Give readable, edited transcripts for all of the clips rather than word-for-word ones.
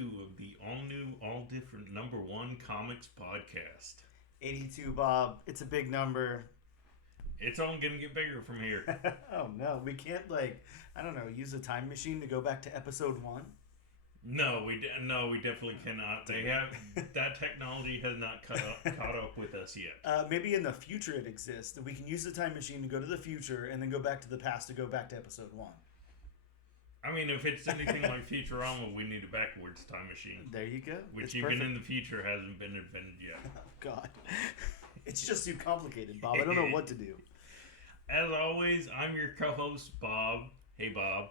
82 of the all-new, all-different #1 comics podcast. 82, Bob. It's a big number. It's only going to get bigger from here. Oh, no. We can't, use a time machine to go back to episode 1? No, we definitely cannot. That technology has not caught up with us yet. Maybe in the future it exists. We can use the time machine to go to the future and then go back to the past to go back to episode 1. I mean, if it's anything like Futurama, we need a backwards time machine. There you go. Which even in the future hasn't been invented yet. Oh, God. It's just too complicated, Bob. I don't know what to do. As always, I'm your co-host, Bob. Hey, Bob.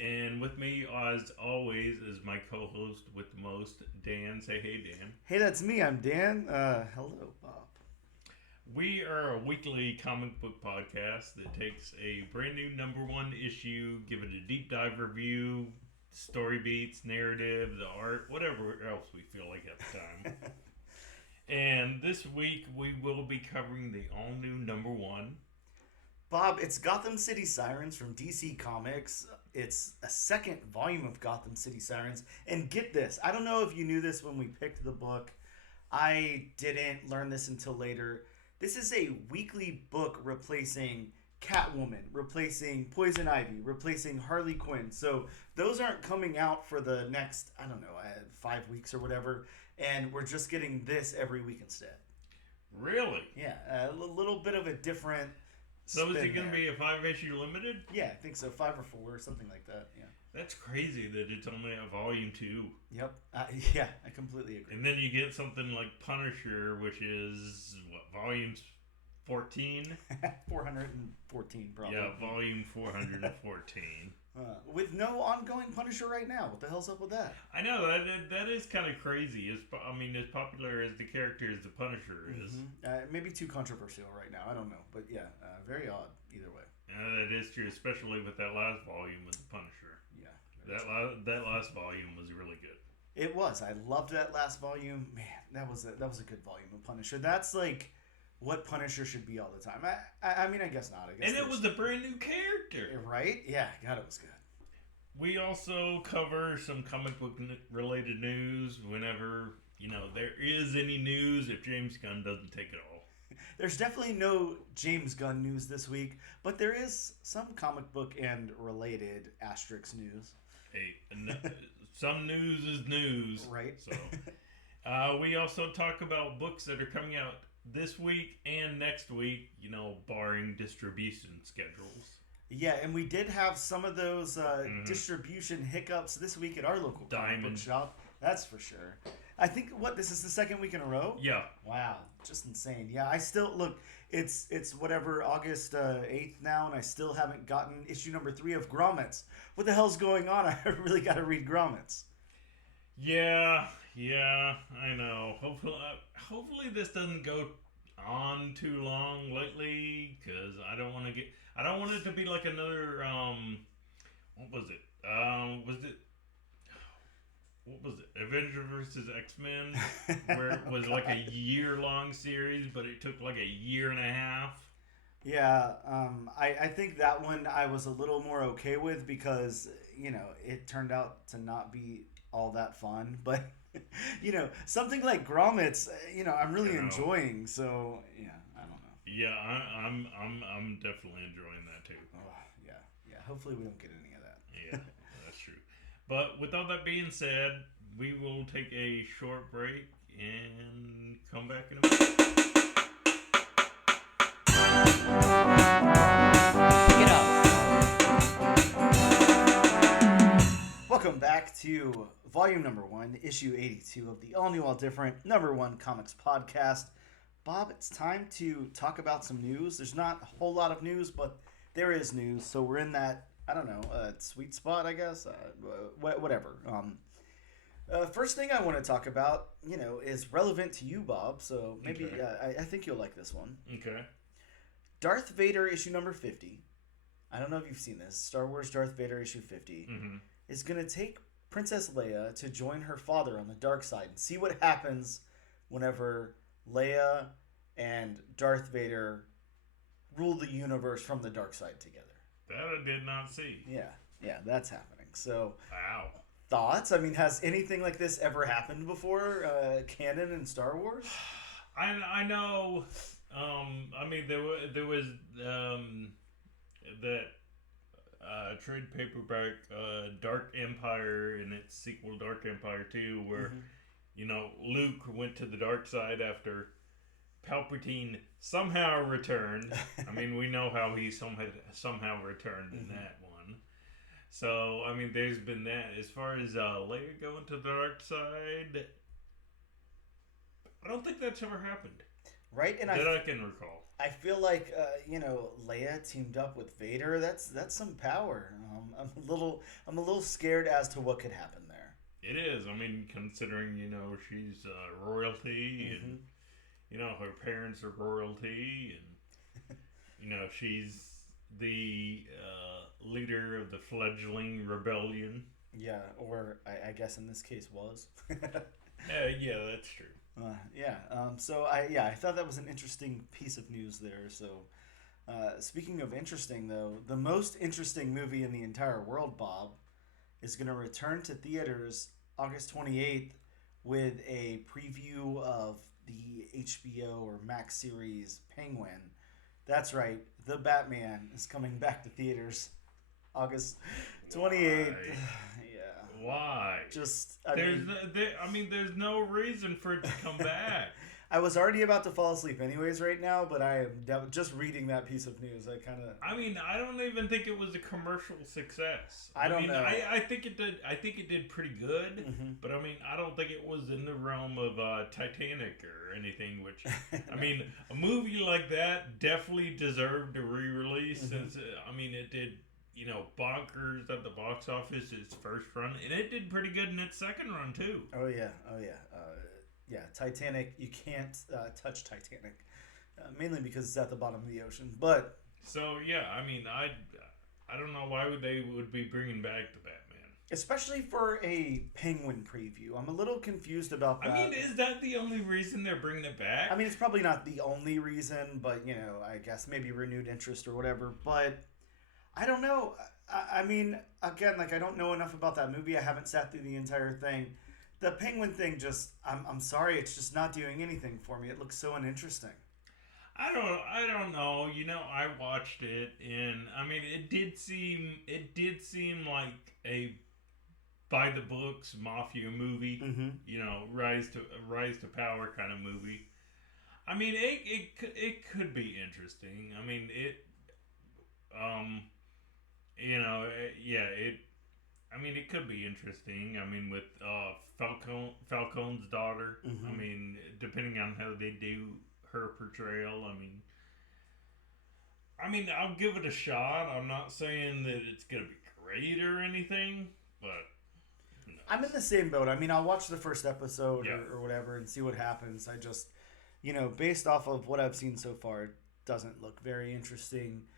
And with me, as always, is my co-host with the most, Dan. Say hey, Dan. Hey, that's me. I'm Dan. Hello, Bob. We are a weekly comic book podcast that takes a brand new #1 issue, give it a deep dive review, story beats, narrative, the art, whatever else we feel like at the time. And this week, we will be covering the all-new #1. Bob, it's Gotham City Sirens from DC Comics. It's a second volume of Gotham City Sirens. And get this, I don't know if you knew this when we picked the book. I didn't learn this until later. This is a weekly book replacing Catwoman, replacing Poison Ivy, replacing Harley Quinn. So those aren't coming out for the next, 5 weeks or whatever. And we're just getting this every week instead. Really? Yeah, a little bit of a different... So is it going to be a 5-issue limited? Yeah, I think so. 5 or 4 or something like that. Yeah. That's crazy that it's only a volume 2. Yep. Yeah, I completely agree. And then you get something like Punisher, which is, volume 14? 414, probably. Yeah, volume 414. With no ongoing Punisher right now. What the hell's up with that? I know, that is kind of crazy. As popular as the character as the Punisher is. Mm-hmm. Maybe too controversial right now. I don't know. But yeah, very odd either way. That is true, especially with that last volume with the Punisher. Yeah. That last volume was really good. It was. I loved that last volume. Man, that was a good volume of Punisher. That's like what Punisher should be all the time. I mean, I guess not. And it was a brand new character. Right? Yeah. God, it was good. We also cover some comic book related news whenever, there is any news if James Gunn doesn't take it all. There's definitely no James Gunn news this week, but there is some comic book and related asterisk news. Hey, some news is news. Right. So, we also talk about books that are coming out this week and next week, barring distribution schedules. Yeah, and we did have some of those distribution hiccups this week at our local comic book shop. That's for sure. I think, this is the second week in a row? Yeah. Wow, just insane. Yeah, I still, look, it's August 8th now, and I still haven't gotten issue number 3 of Grommets. What the hell's going on? I really got to read Grommets. Yeah, I know. Hopefully this doesn't go on too long lately, because I don't want it to be like another, what was it? What was it? Avengers vs. X-Men, where it was like a year-long series, but it took like a year and a half. Yeah, I think that one I was a little more okay with because, it turned out to not be all that fun. But, something like Grommets, I'm really enjoying. So, yeah, I don't know. Yeah, I'm definitely enjoying that too. Oh, yeah. Hopefully we don't get any of that. Yeah, that's true. But with all that being said, we will take a short break and come back in a minute. Get up. Welcome back to volume #1, issue 82 of the all new, all different #1 comics podcast. Bob, it's time to talk about some news. There's not a whole lot of news, but there is news. So we're in that, sweet spot, I guess. Whatever. First thing I want to talk about, is relevant to you, Bob. So maybe I think you'll like this one. Okay. Darth Vader issue number 50. I don't know if you've seen this. Star Wars Darth Vader issue 50 is going to take Princess Leia to join her father on the dark side and see what happens whenever Leia and Darth Vader rule the universe from the dark side together. That I did not see. Yeah, that's happening. So, wow. thoughts? I mean, has anything like this ever happened before? Canon in Star Wars? I know. I mean, there was that trade paperback Dark Empire and its sequel Dark Empire 2, where Luke went to the dark side after Palpatine somehow returned. I mean, we know how he somehow returned in that one. So, I mean, there's been that. As far as Leia going to the dark side, I don't think that's ever happened. Right? And I can recall. I feel like, Leia teamed up with Vader. That's some power. I'm a little scared as to what could happen there. It is. I mean, considering, she's royalty and, her parents are royalty and, she's the leader of the fledgling rebellion. Yeah, or I guess in this case was. Yeah, that's true. So I thought that was an interesting piece of news there. So, speaking of interesting, though, the most interesting movie in the entire world, Bob, is going to return to theaters August 28th with a preview of the HBO or Max series Penguin. That's right, The Batman is coming back to theaters August 28th. Why? There's no reason for it to come back. I was already about to fall asleep anyways right now, but I am just reading that piece of news. I don't even think it was a commercial success. I don't know. I think it did. I think it did pretty good, but I don't think it was in the realm of Titanic or anything. Which a movie like that definitely deserved a re-release since it did. Bonkers at the box office its first run, and it did pretty good in its second run too. Oh yeah. Titanic, you can't touch Titanic, mainly because it's at the bottom of the ocean. But so I don't know why they would be bringing back the Batman, especially for a Penguin preview. I'm a little confused about that. Is that the only reason they're bringing it back? It's probably not the only reason, but I guess maybe renewed interest or whatever. But I don't know. Again, I don't know enough about that movie. I haven't sat through the entire thing. The Penguin thing I'm sorry, it's just not doing anything for me. It looks so uninteresting. I don't know. I watched it and it did seem like a by the books mafia movie. Rise to power kind of movie. It could be interesting. It could be interesting. With Falcone's daughter. Depending on how they do her portrayal. I'll give it a shot. I'm not saying that it's gonna be great or anything, but I'm in the same boat. I'll watch the first episode or whatever and see what happens. I just, based off of what I've seen so far, it doesn't look very interesting.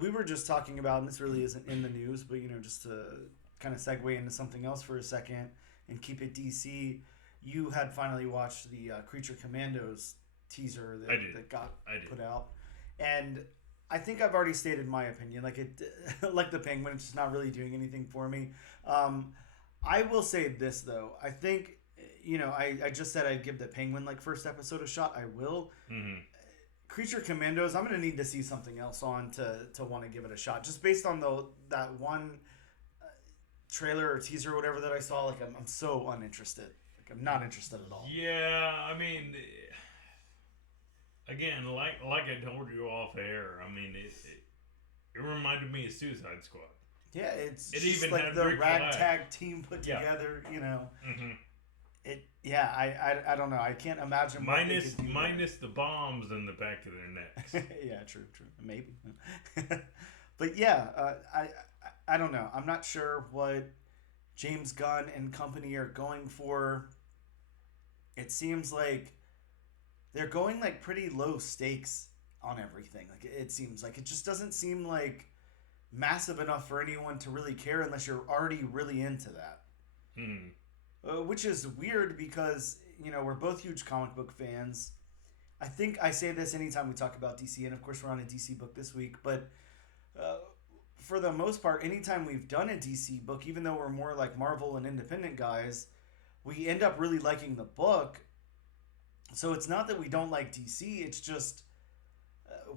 We were just talking about, and this really isn't in the news, but just to kind of segue into something else for a second and keep it DC, you had finally watched the Creature Commandos teaser that got put out, and I think I've already stated my opinion. Like the Penguin, it's just not really doing anything for me. I will say this though, I think I just said I'd give the Penguin first episode a shot. I will. Creature Commandos, I'm going to need to see something else on to want to give it a shot. Just based on that one trailer or teaser or whatever that I saw, I'm so uninterested. I'm not interested at all. Yeah, again, like I told you off air, it reminded me of Suicide Squad. Yeah, it even had the ragtag team put together, I don't know. I can't imagine minus the bombs in the back of their necks. Yeah, true, maybe. But yeah, I don't know. I'm not sure what James Gunn and company are going for. It seems like they're going pretty low stakes on everything. It seems like it just doesn't seem massive enough for anyone to really care unless you're already really into that. Which is weird because, we're both huge comic book fans. I think I say this anytime we talk about DC, and of course we're on a DC book this week, but for the most part, anytime we've done a DC book, even though we're more like Marvel and independent guys, we end up really liking the book. So it's not that we don't like DC, it's just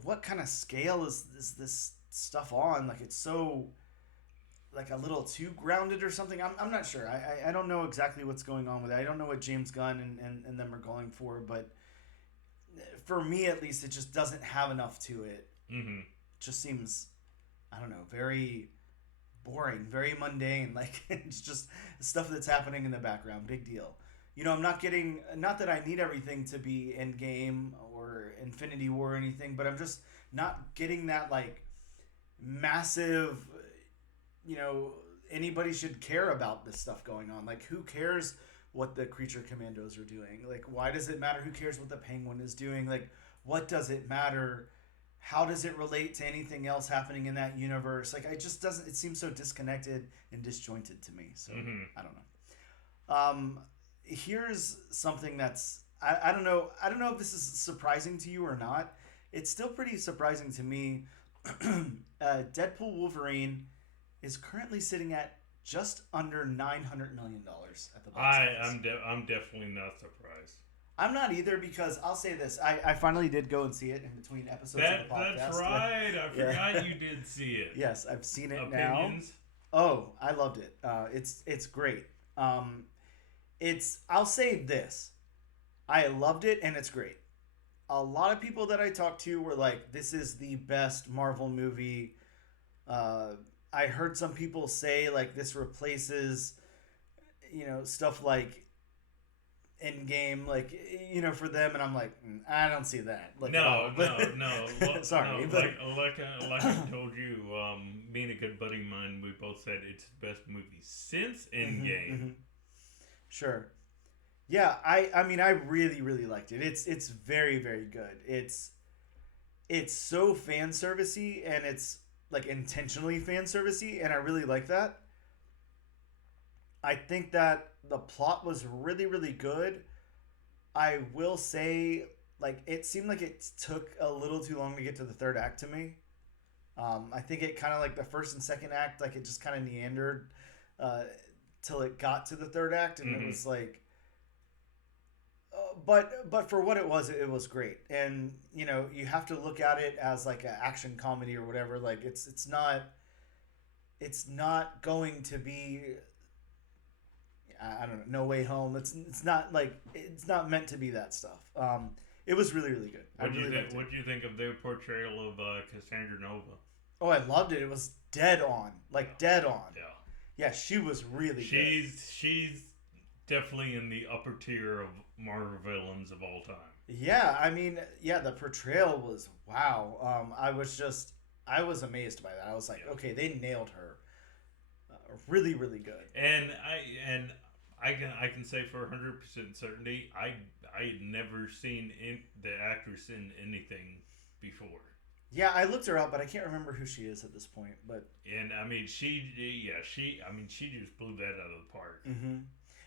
what kind of scale is this stuff on? Like, it's so, like, a little too grounded or something. I'm not sure. I don't know exactly what's going on with it. I don't know what James Gunn and them are going for, but for me at least, it just doesn't have enough to it. Mm-hmm. Just seems, I don't know, very boring, very mundane. Like, it's just stuff that's happening in the background. Big deal. You know, I'm not getting, not that I need everything to be Endgame or Infinity War or anything, but I'm just not getting that, like, massive, you know, anybody should care about this stuff going on. Like, who cares what the Creature Commandos are doing? Like, why does it matter? Who cares what the Penguin is doing? Like, what does it matter? How does it relate to anything else happening in that universe? Like, it just doesn't, it seems so disconnected and disjointed to me. So, I don't know. Here's something that's, I don't know if this is surprising to you or not. It's still pretty surprising to me. Deadpool Wolverine is currently sitting at just under $900 million at the box office. I'm definitely not surprised. I'm not either, because I'll say this. I finally did go and see it in between episodes of the podcast. That's right. I forgot you did see it. Yes, I've seen it Opinions? now. Oh, I loved it. It's great. I'll say this. I loved it, and it's great. A lot of people that I talked to were like, this is the best Marvel movie. I heard some people say, like, this replaces, you know, stuff like Endgame, like, you know, for them, and I'm like, I don't see that. Like, no. Well, sorry. No, but... like I told you, me and a good buddy of mine, we both said it's the best movie since Endgame. Mm-hmm. Sure. Yeah, I mean, I really, really liked it. It's very, very good. It's so fan servicey, and it's like intentionally fan servicey, and I really like that. I think that the plot was really, really good. I will say, like, it seemed like it took a little too long to get to the third act to me. I think it kind of, like, the first and second act, like, it just kind of meandered till it got to the third act, and it was like, but for what it was great. And, you know, you have to look at it as like an action comedy or whatever. Like, it's not going to be, I don't know, No Way Home. It's not like, it's not meant to be that stuff. It was really, really good. What do you think of their portrayal of Cassandra Nova? Oh, I loved it. It was dead on. Like, dead on. Yeah. Yeah, she was really good. She's definitely in the upper tier of Marvel villains of all time. Yeah, I mean, yeah, the portrayal was wow. I was amazed by that. I was like, okay, they nailed her. Really, really good. And I can say for 100% certainty, I had never seen the actress in anything before. Yeah, I looked her up, but I can't remember who she is at this point. But I mean, she just blew that out of the park. Mm-hmm.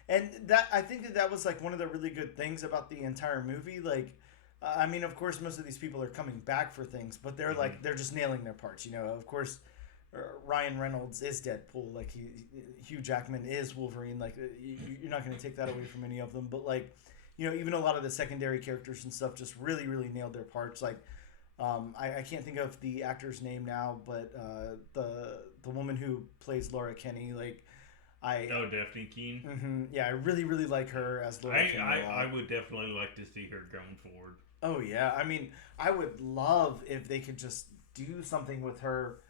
And that, I think that was like one of the really good things about the entire movie. Like, I mean, of course, most of these people are coming back for things, but they're like, they're just nailing their parts. You know, of course, Ryan Reynolds is Deadpool. Like, Hugh Jackman is Wolverine. Like, you're not going to take that away from any of them. But, like, you know, even a lot of the secondary characters and stuff just really, really nailed their parts. Like, I can't think of the actor's name now, but the woman who plays Laura Kinney, like, Daphne Keane. Mm-hmm, yeah, I really, really like her as Laura Kinney. I would definitely like to see her going forward. Oh yeah, I mean, I would love if they could just do something with her.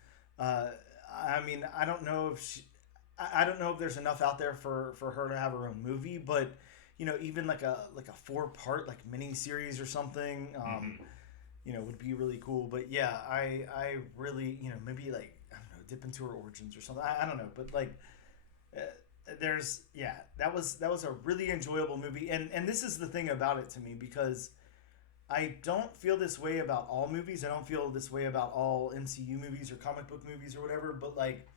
I mean, I don't know if there's enough out there for her to have her own movie, but you know, even like a 4-part like mini series or something, you know, would be really cool. But yeah, I really, you know, maybe like, I don't know, dip into her origins or something. I don't know, but like. That was a really enjoyable movie, and this is the thing about it to me, because I don't feel this way about all movies. I don't feel this way about all MCU movies or comic book movies or whatever, but like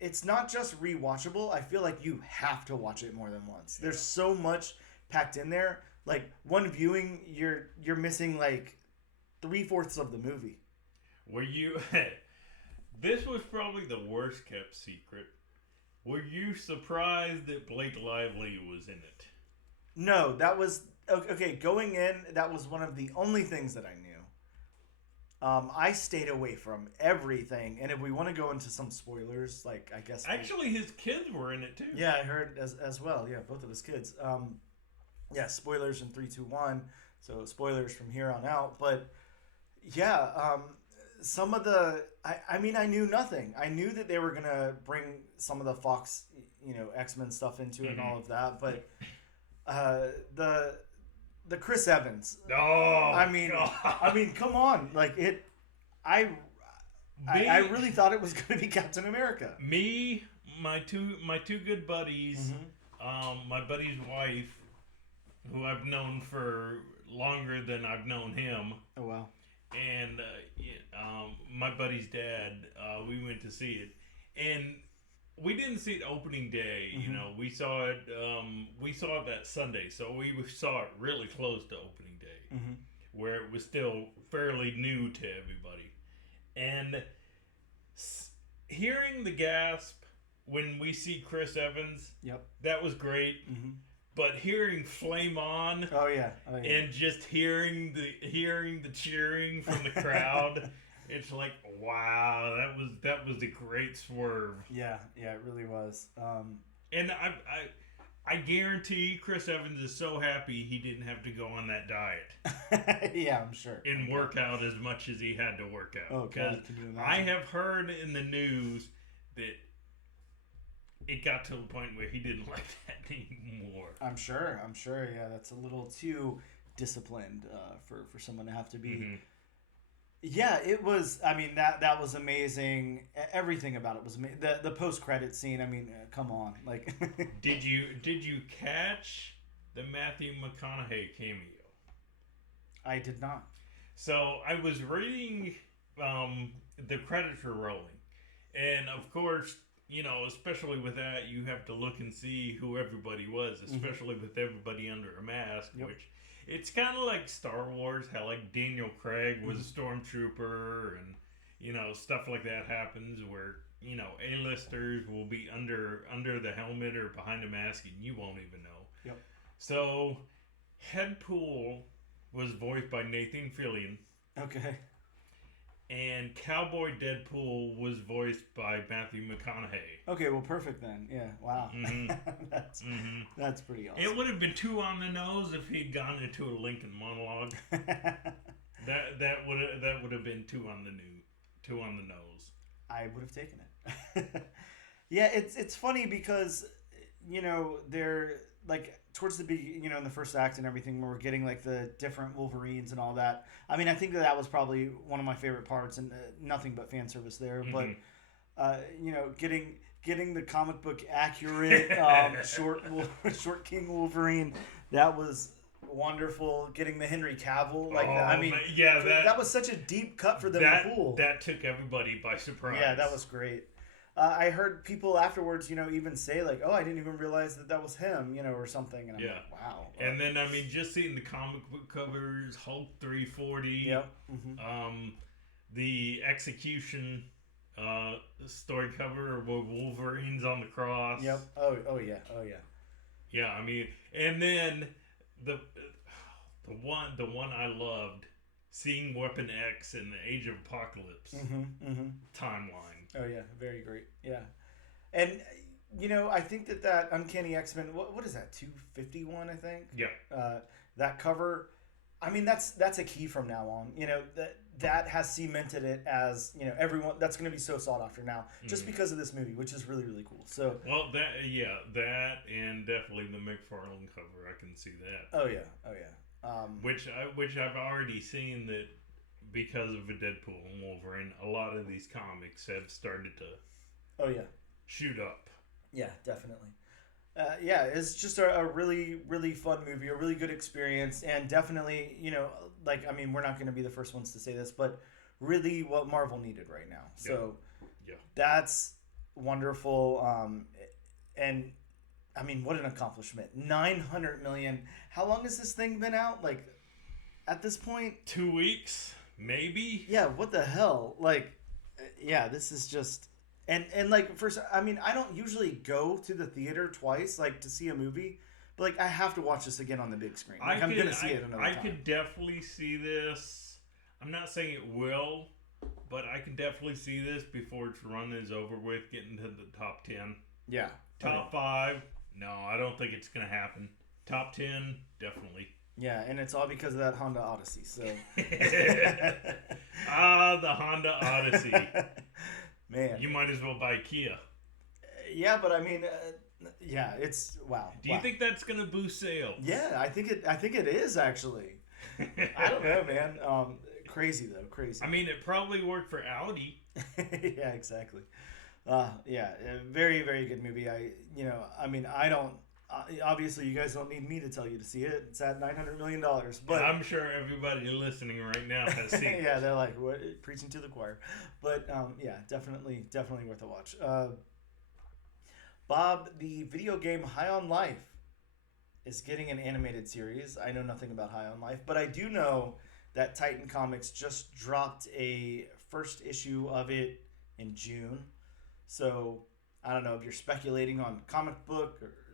it's not just rewatchable. I feel like you have to watch it more than once. There's so much packed in there. Like, one viewing, you're missing like 3/4 of the movie. Were you This was probably the worst kept secret. Were you surprised that Blake Lively was in it? No, that was okay. Going in, that was one of the only things that I knew. I stayed away from everything, and if we want to go into some spoilers, like I guess actually his kids were in it too. Yeah, I heard as well. Yeah, both of his kids. Yeah, spoilers in 3, 2, 1. So spoilers from here on out. But yeah, some of the I mean I knew nothing. I knew that they were gonna bring some of the Fox, X-Men stuff into it and all of that. But the Chris Evans. Oh, I mean, come on! Like it, I really thought it was going to be Captain America. Me, my two good buddies, my buddy's wife, who I've known for longer than I've known him. Oh wow! And my buddy's dad. We went to see it, and we didn't see it opening day. We saw it. We saw it that Sunday, so we saw it really close to opening day, where it was still fairly new to everybody. And hearing the gasp when we see Chris Evans, that was great. But hearing "Flame On," oh yeah, and just hearing the cheering from the crowd. It's like, wow, that was a great swerve. Yeah, it really was. And I guarantee Chris Evans is so happy he didn't have to go on that diet. Yeah, I'm sure. And work out as much as he had to work out. Oh, God, can you imagine? I have heard in the news that it got to a point where he didn't like that anymore. I'm sure. Yeah, that's a little too disciplined for someone to have to be. Yeah, it was. I mean, that was amazing. Everything about it was amazing. The post-credit scene. I mean, come on. Like, did you catch the Matthew McConaughey cameo? I did not. So I was reading the credits were rolling, and of course, especially with that, you have to look and see who everybody was, especially with everybody under a mask, which. It's kind of like Star Wars, how like Daniel Craig was a stormtrooper, and stuff like that happens where A-listers will be under the helmet or behind a mask, and you won't even know. Yep. So, Deadpool was voiced by Nathan Fillion. Okay. And Cowboy Deadpool was voiced by Matthew McConaughey. Okay, well, perfect then. Yeah, wow. That's pretty awesome. It would have been too on the nose if he'd gone into a Lincoln monologue. that would have been too on the nose. I would have taken it. Yeah, it's funny because they're like towards the beginning, in the first act and everything, where we're getting like the different Wolverines and all that. I mean, I think that was probably one of my favorite parts, and nothing but fan service there. But getting the comic book accurate short King Wolverine, that was wonderful. Getting the Henry Cavill like that. I mean, that was such a deep cut for them to pull. That took everybody by surprise. Yeah, that was great. I heard people afterwards, even say like, "Oh, I didn't even realize that was him," or something. And I'm like, "Wow!" And then I mean, just seeing the comic book covers, Hulk 340. Yep. The Execution story cover where Wolverine's on the cross. Yep. Oh yeah. Yeah, I mean, and then the one I loved, seeing Weapon X in the Age of Apocalypse timeline. Oh yeah, very great. Yeah, and I think that Uncanny X-Men. What is that? 251, I think. Yeah. That cover. I mean, that's a key from now on. That has cemented it as everyone. That's going to be so sought after now, just because of this movie, which is really really cool. So. Well, that and definitely the McFarlane cover. I can see that. Oh yeah. Which I've already seen that. Because of a Deadpool and Wolverine, a lot of these comics have started to shoot up. Yeah, definitely. It's just a really, really fun movie, a really good experience, and definitely, we're not going to be the first ones to say this, but really what Marvel needed right now. So that's wonderful. And, I mean, what an accomplishment. $900 million. How long has this thing been out? Like, at this point? 2 weeks? Maybe. Yeah, what the hell? Like, yeah, this is just and like first, I mean, I don't usually go to the theater twice, like to see a movie, but like I have to watch this again on the big screen. Like I'm gonna see it another time. I could definitely see this. I'm not saying it will, but I can definitely see this before its run is over with, getting to the top 10. Yeah. Top 5, no, I don't think it's gonna happen. Top 10, definitely. Yeah, and it's all because of that Honda Odyssey. So. The Honda Odyssey. Man, you might as well buy Kia. Yeah, but I mean, yeah, it's wow. Do you think that's gonna boost sales? Yeah, I think it is actually. I don't know, man. Crazy though, crazy. I mean, it probably worked for Audi. Yeah, exactly. Yeah, very, very good movie. I don't. Obviously, you guys don't need me to tell you to see it. It's at $900 million. But I'm sure everybody listening right now has seen it. Yeah, they're like, what? Preaching to the choir. But yeah, definitely worth a watch. Bob, the video game High on Life is getting an animated series. I know nothing about High on Life, but I do know that Titan Comics just dropped a first issue of it in June. So I don't know if you're speculating on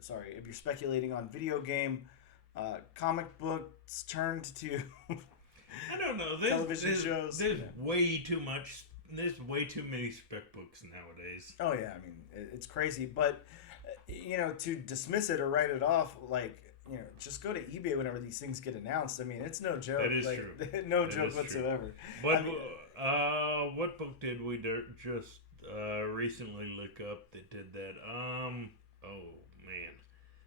if you're speculating on video game, comic books turned to I don't know. television shows. There's way too much. There's way too many spec books nowadays. Oh yeah, I mean it's crazy. But to dismiss it or write it off, like just go to eBay whenever these things get announced. I mean, it's no joke. That is true. No joke whatsoever. But what book did we just recently look up that did that? Oh man,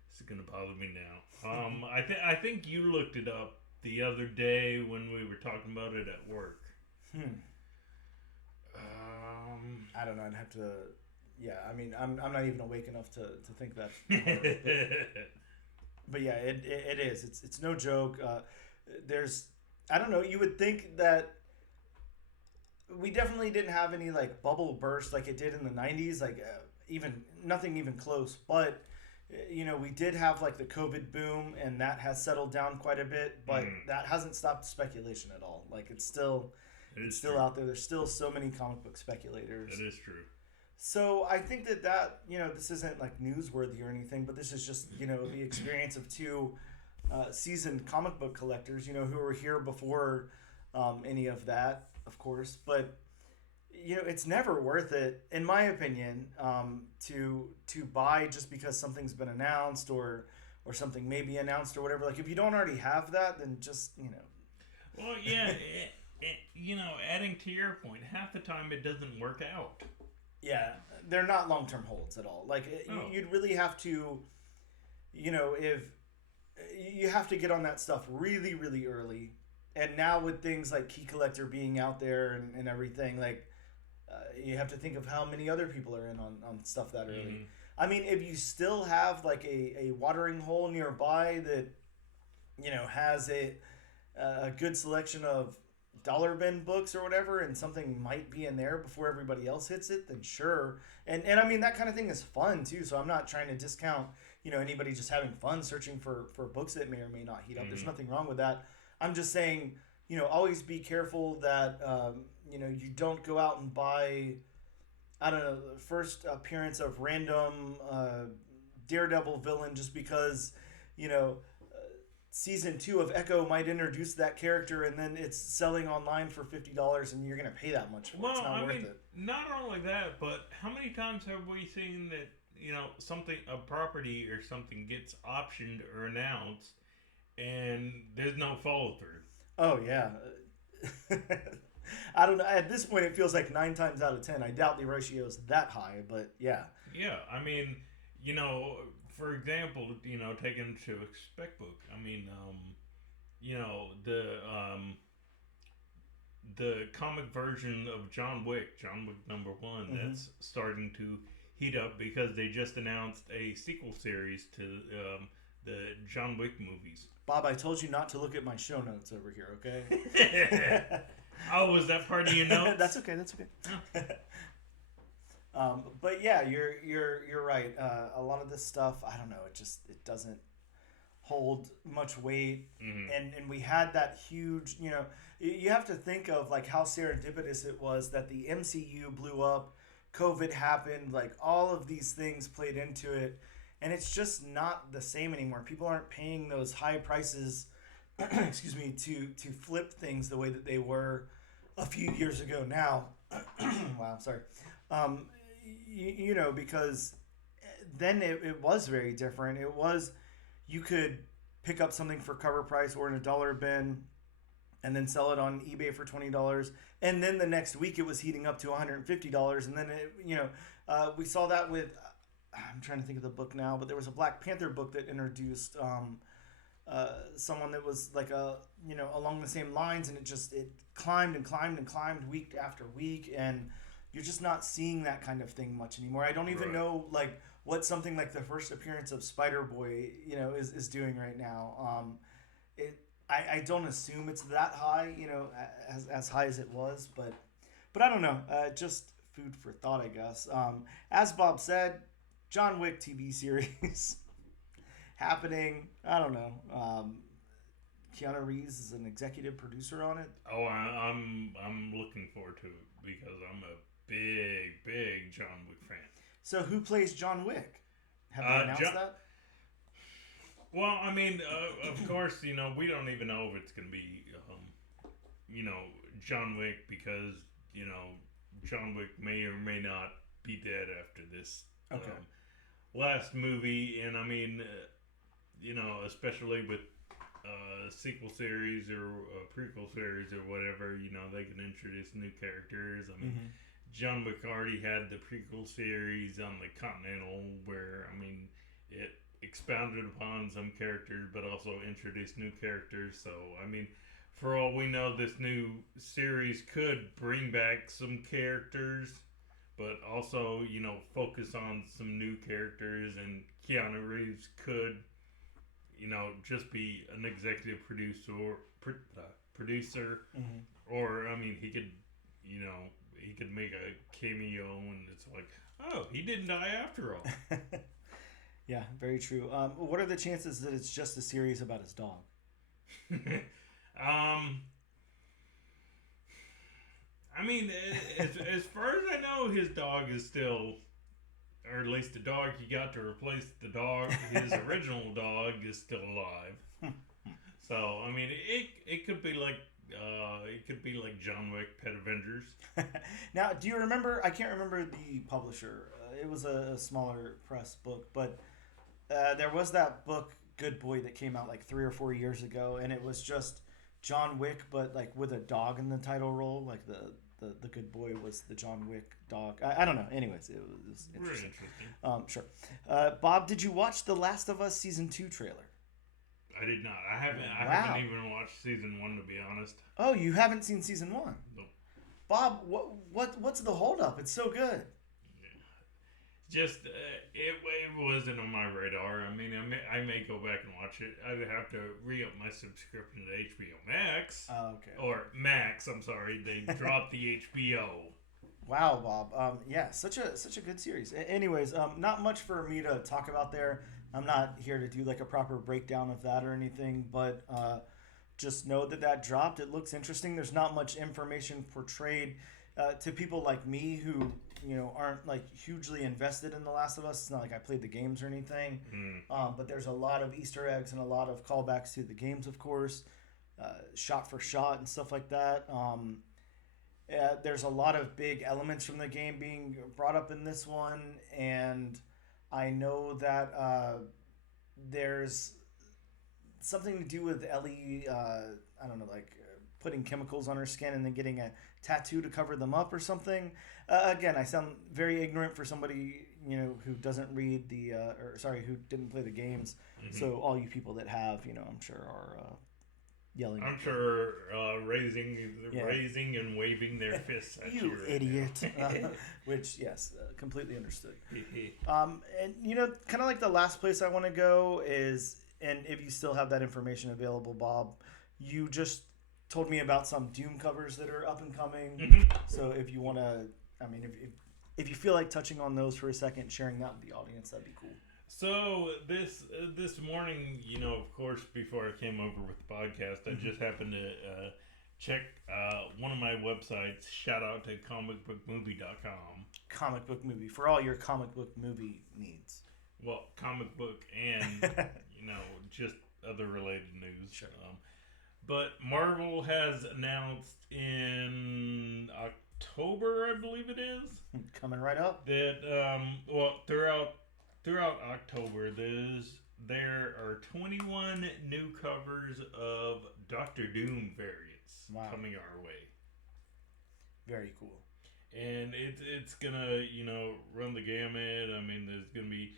this is gonna bother me now. I think you looked it up the other day when we were talking about it at work. I don't know. I'd have to. Yeah, I mean, I'm not even awake enough to think that. But yeah, it is. It's no joke. I don't know. You would think that we definitely didn't have any like bubble burst like it did in the 90s, like even nothing even close. But we did have like the COVID boom, and that has settled down quite a bit. But that hasn't stopped speculation at all. Like it's still out there. There's still so many comic book speculators. That is true. So I think that this isn't like newsworthy or anything, but this is just the experience of two seasoned comic book collectors, who were here before any of that, of course. But it's never worth it, in my opinion, to buy just because something's been announced or something may be announced or whatever. Like if you don't already have that, then just Well, yeah, adding to your point, half the time it doesn't work out. Yeah, they're not long-term holds at all. Like, you'd really have to, if you have to get on that stuff really, really early. And now with things like Key Collector being out there and everything, like, you have to think of how many other people are in on stuff that early. Mm-hmm. I mean, if you still have, like, a watering hole nearby that, has a good selection of dollar bin books or whatever, and something might be in there before everybody else hits it, then sure. And I mean, that kind of thing is fun too, so I'm not trying to discount anybody just having fun searching for books that may or may not heat up. There's nothing wrong with that. I'm just saying, always be careful that you don't go out and buy, I don't know, the first appearance of random Daredevil villain just because Season 2 of Echo might introduce that character, and then it's selling online for $50, and you're going to pay that much for it. It's not worth it. Not only that, but how many times have we seen that a property or something gets optioned or announced, and there's no follow through? Oh yeah. I don't know. At this point, it feels like 9 times out of 10. I doubt the ratio is that high, but yeah. Yeah, I mean, for example, taking to a spec book, I mean, the comic version of John Wick number 1, that's starting to heat up because they just announced a sequel series to the John Wick movies. Bob, I told you not to look at my show notes over here, okay? Oh, was that part of your notes? That's okay. Oh. But yeah, you're right. A lot of this stuff, I don't know. It doesn't hold much weight, Mm-hmm. and we had that huge, you have to think of like how serendipitous it was that the MCU blew up, COVID happened, like all of these things played into it, and it's just not the same anymore. People aren't paying those high prices, excuse me, to flip things the way that they were a few years ago now. Wow, sorry. Because then it was very different. It was, you could pick up something for cover price or in a dollar bin and then sell it on eBay for $20. And then the next week it was heating up to $150. And then, we saw that with, I'm trying to think of the book now, but there was a Black Panther book that introduced someone that was like along the same lines, and it climbed and climbed and climbed week after week. And you're just not seeing that kind of thing much anymore. I don't even know like what something like the first appearance of Spider-Boy, is doing right now. I don't assume it's that high, as high as it was, but I don't know. Just food for thought, I guess. As Bob said, John Wick TV series happening. I don't know. Keanu Reeves is an executive producer on it. Oh, I'm looking forward to it because I'm a big John Wick fan. So who plays John Wick? Have they announced that? Well, I mean, of course, we don't even know if it's going to be, John Wick because, John Wick may or may not be dead after this last movie. And I mean, especially with sequel series or a prequel series or whatever, they can introduce new characters. I mean, John Wick already had the prequel series on the Continental where, I mean, it expounded upon some characters but also introduced new characters. So, I mean, for all we know, this new series could bring back some characters but also, focus on some new characters, and Keanu Reeves could, just be an executive producer or, I mean, he could, he could make a cameo and it's like, oh, he didn't die after all. Yeah, very true. What are the chances that it's just a series about his dog? I mean, as far as I know, his dog is still, or at least the dog he got to replace the dog, his original dog is still alive. So, I mean, it could be like, John Wick, Pet Avengers. Now, do you remember? I can't remember the publisher. It was a smaller press book, but there was that book, Good Boy, that came out like 3 or 4 years ago, and it was just John Wick, but like with a dog in the title role. Like the Good Boy was the John Wick dog. I don't know. Anyways, it was interesting. Really interesting. Sure. Bob, did you watch The Last of Us Season 2 trailer? I did not. I haven't even watched Season 1, to be honest. Oh, you haven't seen Season 1? Nope. Bob, what's the holdup? It's so good. Just it wasn't on my radar. I mean, I may go back and watch it. I'd have to re-up my subscription to HBO Max. Oh, okay. Or Max. I'm sorry, they dropped the HBO. Wow, Bob. Yeah, such a good series. Anyways, not much for me to talk about there. I'm not here to do like a proper breakdown of that or anything, but just know that dropped. It looks interesting. There's not much information portrayed to people like me who aren't like hugely invested in The Last of Us. It's not like I played the games or anything, but there's a lot of Easter eggs and a lot of callbacks to the games, of course, shot for shot and stuff like that. There's a lot of big elements from the game being brought up in this one, and I know that there's something to do with Ellie, I don't know, like putting chemicals on her skin and then getting a tattoo to cover them up or something. Again, I sound very ignorant for somebody, who doesn't read who didn't play the games. Mm-hmm. So all you people that have, I'm sure are yelling. I'm sure raising and waving their fists at you. You idiot. Which, yes, completely understood. And, kind of like the last place I want to go is, and if you still have that information available, Bob, you just told me about some Doom covers that are up and coming. Mm-hmm. So if you want to, if you feel like touching on those for a second, sharing that with the audience, that'd be cool. So this morning, of course, before I came over with the podcast, I just happened to check one of my websites. Shout out to comicbookmovie.com. Comic book movie for all your comic book movie needs. Well, comic book and just other related news. Sure. But Marvel has announced in October, I believe it is, coming right up, that throughout October, there are 21 new covers of Doctor Doom variants coming our way. Very cool. And it's gonna run the gamut. I mean, there's gonna be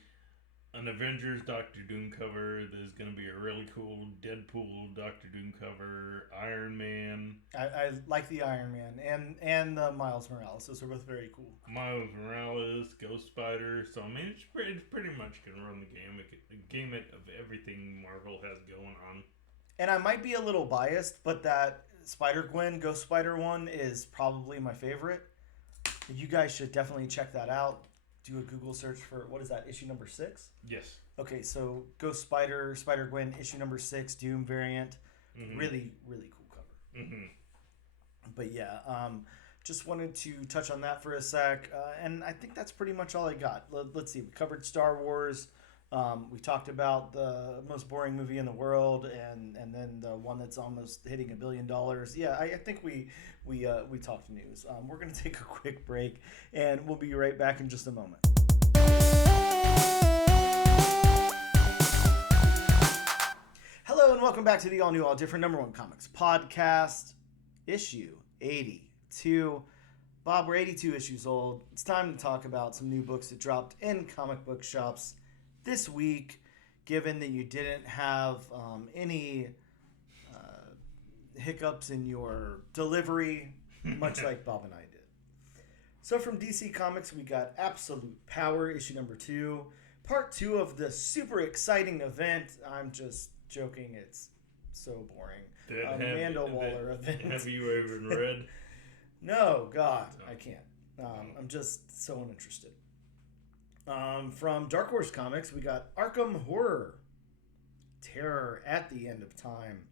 an Avengers Doctor Doom cover. There's gonna be a really cool Deadpool Doctor Doom cover. Iron Man. I like the Iron Man and the Miles Morales. Those are both very cool. Miles Morales, Ghost Spider. So I mean, it's pretty much gonna run the gamut of everything Marvel has going on. And I might be a little biased, but that Spider-Gwen Ghost Spider one is probably my favorite. You guys should definitely check that out. Do a Google search for, what is that, issue number 6? Yes. Okay, so Ghost Spider, Spider-Gwen, issue number 6, Doom variant. Mm-hmm. Really, really cool cover. Mm-hmm. But yeah, just wanted to touch on that for a sec. And I think that's pretty much all I got. Let's see, we covered Star Wars. We talked about the most boring movie in the world, and then the one that's almost hitting $1 billion. Yeah, I think we talked news. We're going to take a quick break, and we'll be right back in just a moment. Hello, and welcome back to the all new, all different #1 comics podcast, issue 82. Bob, we're 82 issues old. It's time to talk about some new books that dropped in comic book shops this week, given that you didn't have any hiccups in your delivery, much like Bob and I did. So from DC Comics, we got Absolute Power, issue number 2, part 2 of the super exciting event. I'm just joking, it's so boring. Amanda Waller event. Have you even read? No, God, I can't. I'm just so uninterested. From Dark Horse Comics, we got Arkham Horror, Terror at the End of Time.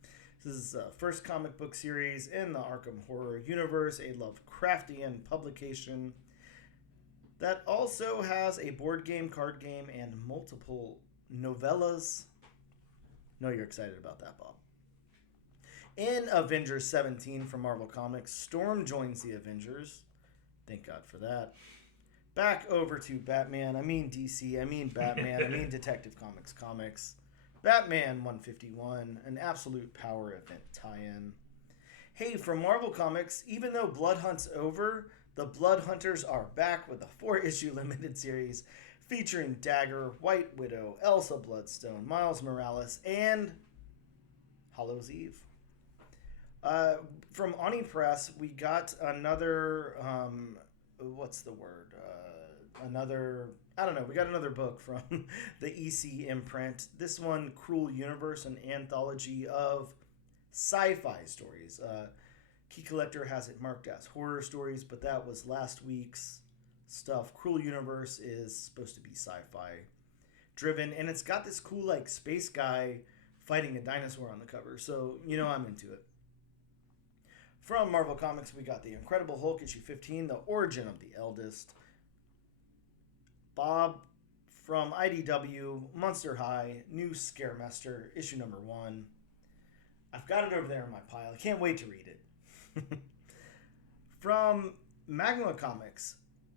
This is the first comic book series in the Arkham Horror universe, a Lovecraftian publication that also has a board game, card game, and multiple novellas. Know you're excited about that, Bob. In Avengers 17 from Marvel Comics, Storm joins the Avengers. Thank God for that. Back over to Batman. I mean DC. I mean Batman. I mean Detective Comics. Batman 151, an Absolute Power event tie-in. Hey, from Marvel Comics, even though Blood Hunt's over, the Blood Hunters are back with a 4-issue limited series featuring Dagger, White Widow, Elsa Bloodstone, Miles Morales, and Hallows' Eve. From Oni Press, we got another, what's the word? We got another book from the EC imprint. This one, Cruel Universe, an anthology of sci-fi stories. Key Collector has it marked as horror stories, but that was last week's stuff. Cruel Universe is supposed to be sci-fi driven, and it's got this cool space guy fighting a dinosaur on the cover, so I'm into it. From Marvel Comics, we got The Incredible Hulk, issue 15, The Origin of the Eldest. Bob, from IDW, Monster High, New Scaremester, issue number 1. I've got it over there in my pile. I can't wait to read it. From Magma Comics,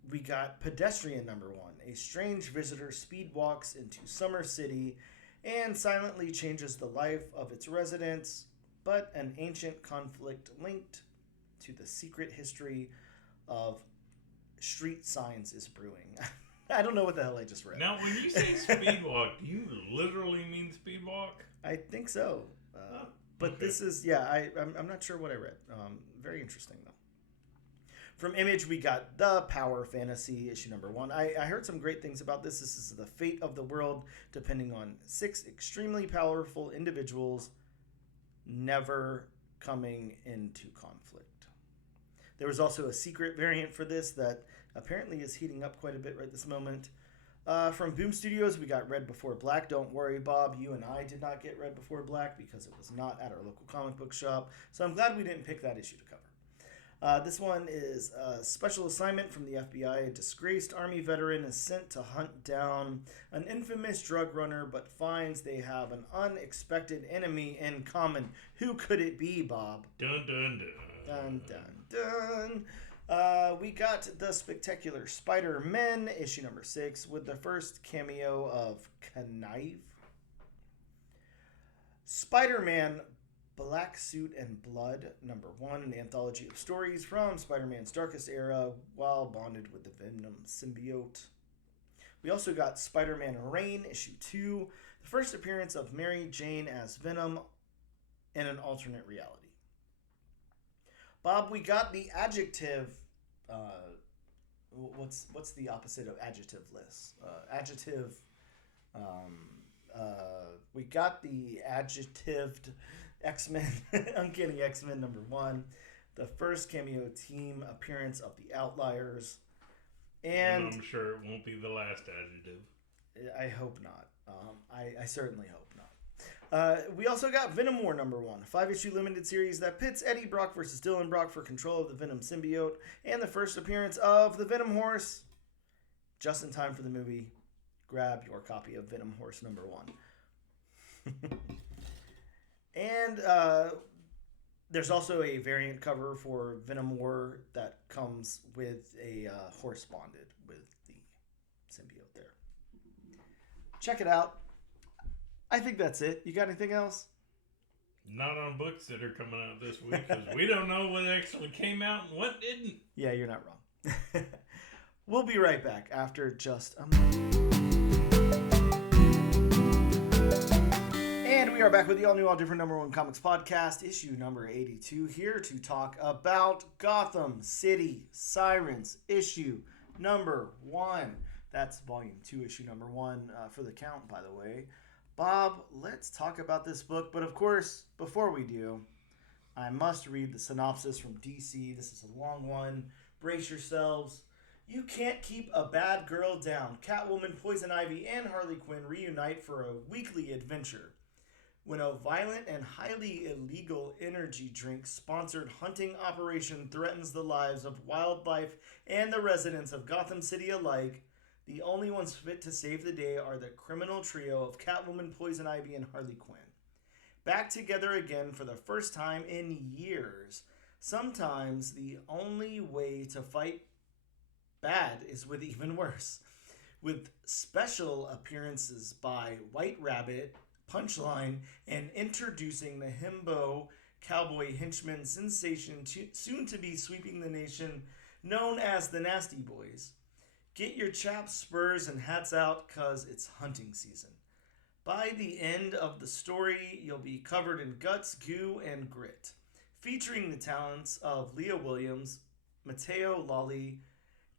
we got Pedestrian number 1. A strange visitor speedwalks into Summer City and silently changes the life of its residents, but an ancient conflict linked to the secret history of street signs is brewing. I don't know what the hell I just read. Now, when you say speedwalk, do you literally mean speedwalk? I think so. But okay. This is, I'm not sure what I read. Very interesting, though. From Image, we got The Power Fantasy, issue number 1. I heard some great things about this. This is the fate of the world depending on 6 extremely powerful individuals never coming into conflict. There was also a secret variant for this that apparently is heating up quite a bit right this moment. From Boom Studios, we got Red Before Black. Don't worry, Bob. You and I did not get Red Before Black because it was not at our local comic book shop. So I'm glad we didn't pick that issue to cover. This one is a special assignment from the FBI. A disgraced Army veteran is sent to hunt down an infamous drug runner, but finds they have an unexpected enemy in common. Who could it be, Bob? Dun, dun, dun. Dun, dun, dun. We got the Spectacular Spider-Man, issue number 6, with the first cameo of Knife. Spider-Man Black Suit and Blood, number 1, an anthology of stories from Spider-Man's darkest era while bonded with the Venom symbiote. We also got Spider-Man Reign, issue 2, the first appearance of Mary Jane as Venom in an alternate reality. Bob, we got the adjective. What's the opposite of adjectiveless? Adjective. We got the adjectived X-Men, Uncanny X-Men number 1, the first cameo team appearance of the Outliers, and I'm sure it won't be the last adjective. I hope not. I certainly hope not. We also got Venom War number 1, a 5-issue limited series that pits Eddie Brock versus Dylan Brock for control of the Venom symbiote, and the first appearance of the Venom Horse. Just in time for the movie. Grab your copy of Venom Horse number 1. And there's also a variant cover for Venom War that comes with a horse bonded with the symbiote there. Check it out. I think that's it. You got anything else? Not on books that are coming out this week, because we don't know what actually came out and what didn't. Yeah, you're not wrong. We'll be right back after just a moment. And we are back with the all-new, all-different number 1 comics podcast, issue number 82, here to talk about Gotham City Sirens, issue number 1. That's volume 2, issue number 1 for the count, by the way. Bob, let's talk about this book. But of course, before we do, I must read the synopsis from DC. This is a long one. Brace yourselves. You can't keep a bad girl down. Catwoman, Poison Ivy, and Harley Quinn reunite for a weekly adventure. When a violent and highly illegal energy drink-sponsored hunting operation threatens the lives of wildlife and the residents of Gotham City alike, the only ones fit to save the day are the criminal trio of Catwoman, Poison Ivy, and Harley Quinn. Back together again for the first time in years. Sometimes the only way to fight bad is with even worse. With special appearances by White Rabbit, Punchline, and introducing the himbo cowboy henchman sensation soon to be sweeping the nation, known as the Nasty Boys. Get your chaps, spurs, and hats out, cause it's hunting season. By the end of the story, you'll be covered in guts, goo, and grit, featuring the talents of Leah Williams, Matteo Lolli,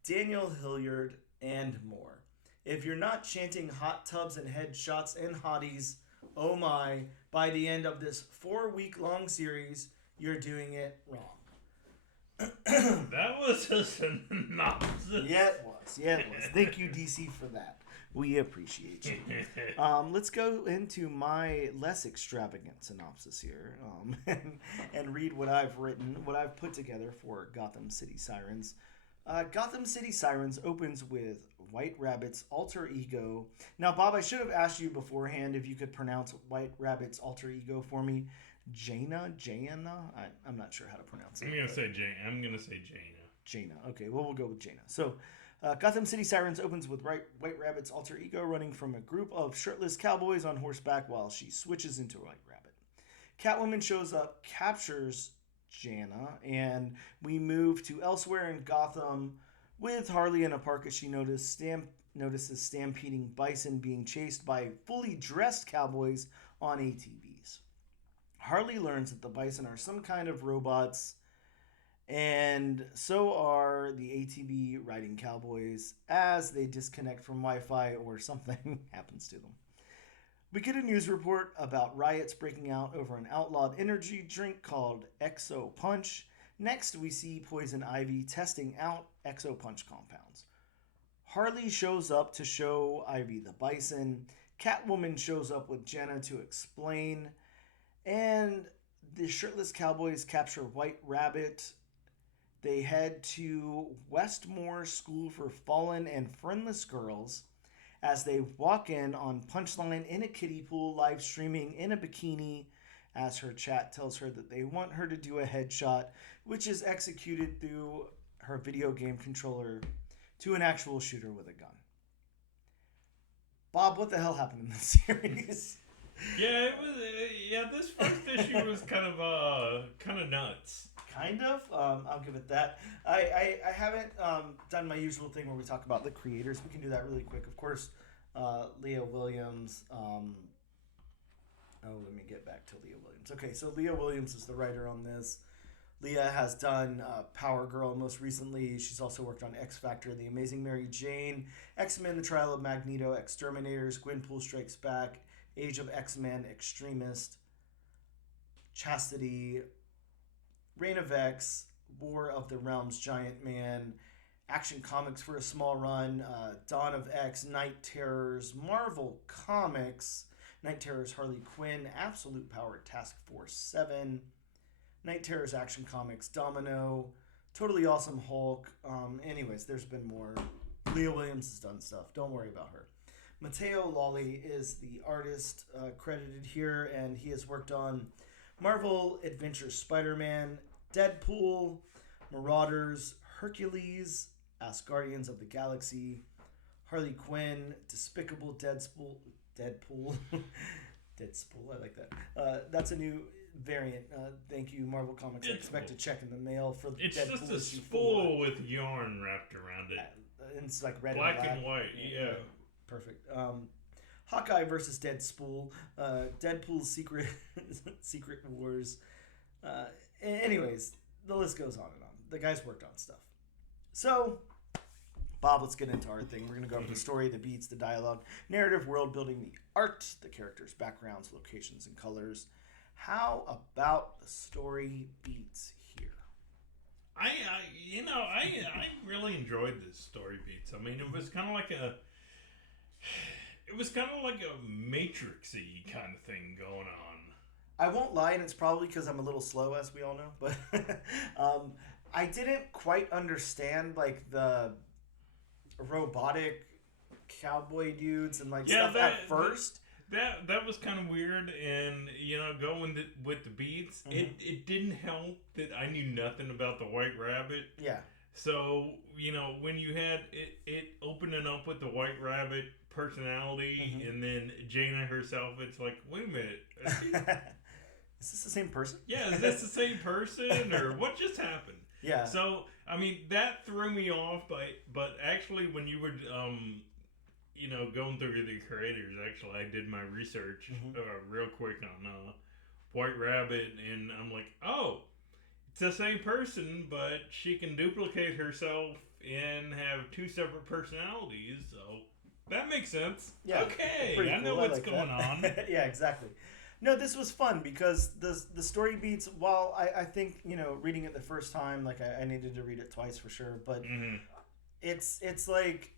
Daniel Hilliard, and more. If you're not chanting hot tubs and headshots and hotties, oh my, by the end of this 4-week-long series, you're doing it wrong. That was a synopsis. Yeah, it was. Thank you, DC, for that. We appreciate you. Let's go into my less extravagant synopsis here and read what I've written, what I've put together for Gotham City Sirens. Gotham City Sirens opens with White Rabbit's alter ego. Now, Bob, I should have asked you beforehand if you could pronounce White Rabbit's alter ego for me. Jana? I'm not sure how to pronounce it. I'm going to say Jana. Jana. Okay, well, we'll go with Jana. So, Gotham City Sirens opens with White Rabbit's alter ego running from a group of shirtless cowboys on horseback while she switches into White Rabbit. Catwoman shows up, captures Jana, and we move to elsewhere in Gotham with Harley in a park as she notices stampeding bison being chased by fully dressed cowboys on ATVs. Harley learns that the bison are some kind of robots, and so are the ATV riding cowboys as they disconnect from Wi-Fi or something happens to them. We get a news report about riots breaking out over an outlawed energy drink called Exo Punch. Next, we see Poison Ivy testing out Exo Punch compounds. Harley shows up to show Ivy the bison. Catwoman shows up with Jenna to explain. And the shirtless cowboys capture White Rabbit. They head to Westmore School for Fallen and Friendless Girls as they walk in on Punchline in a kiddie pool, live streaming in a bikini, as her chat tells her that they want her to do a headshot, which is executed through her video game controller to an actual shooter with a gun. Bob, what the hell happened in this series? Yeah, it was. Yeah, this first issue was kind of nuts. Kind of. I'll give it that. I haven't done my usual thing where we talk about the creators. We can do that really quick. Of course, Leah Williams. Let me get back to Leah Williams. Okay, so Leah Williams is the writer on this. Leah has done Power Girl most recently. She's also worked on X Factor, The Amazing Mary Jane, X-Men, The Trial of Magneto, Exterminators, Gwenpool Strikes Back, Age of X-Men, Extremist, Chastity, Reign of X, War of the Realms, Giant Man, Action Comics for a Small Run, Dawn of X, Night Terrors, Marvel Comics, Night Terrors, Harley Quinn, Absolute Power, Task Force 7, Night Terrors, Action Comics, Domino, Totally Awesome Hulk. Anyways, there's been more. Leah Williams has done stuff. Don't worry about her. Matteo Lolli is the artist credited here, and he has worked on Marvel Adventure Spider-Man, Deadpool, Marauders, Hercules, Asgardians of the Galaxy, Harley Quinn, Despicable Deadpool. Deadpool, I like that. That's a new variant. Thank you, Marvel Comics. I expect a check in the mail for it's Deadpool. It's just a spool with yarn wrapped around it. And it's like red black and black. And white, yeah. Perfect. Hawkeye versus Deadspool. Deadpool's Secret Wars. Anyways, the list goes on and on. The guy's worked on stuff. So, Bob, let's get into our thing. We're going to go over the story, the beats, the dialogue, narrative, world building, the art, the characters, backgrounds, locations, and colors. How about the story beats here? I really enjoyed this story beats. I mean, it was kind of like a Matrix-y kind of thing going on. I won't lie, and it's probably because I'm a little slow, as we all know, but I didn't quite understand like the robotic cowboy dudes and stuff at first. That was kind of weird, and going with the beats, it didn't help that I knew nothing about the White Rabbit. Yeah. So when you had it opening up with the White Rabbit personality, and then Jaina herself, it's like, wait a minute, is this the same person? Yeah, is this the same person, or what just happened? Yeah. So I mean, that threw me off, but actually when you were going through the creators, actually I did my research real quick on White Rabbit, and I'm like, oh, it's the same person, but she can duplicate herself and have two separate personalities, so that makes sense. Yeah, okay, I know what's going on. Yeah, exactly. No, this was fun because the story beats, while I think, reading it the first time, I needed to read it twice for sure, but it's like,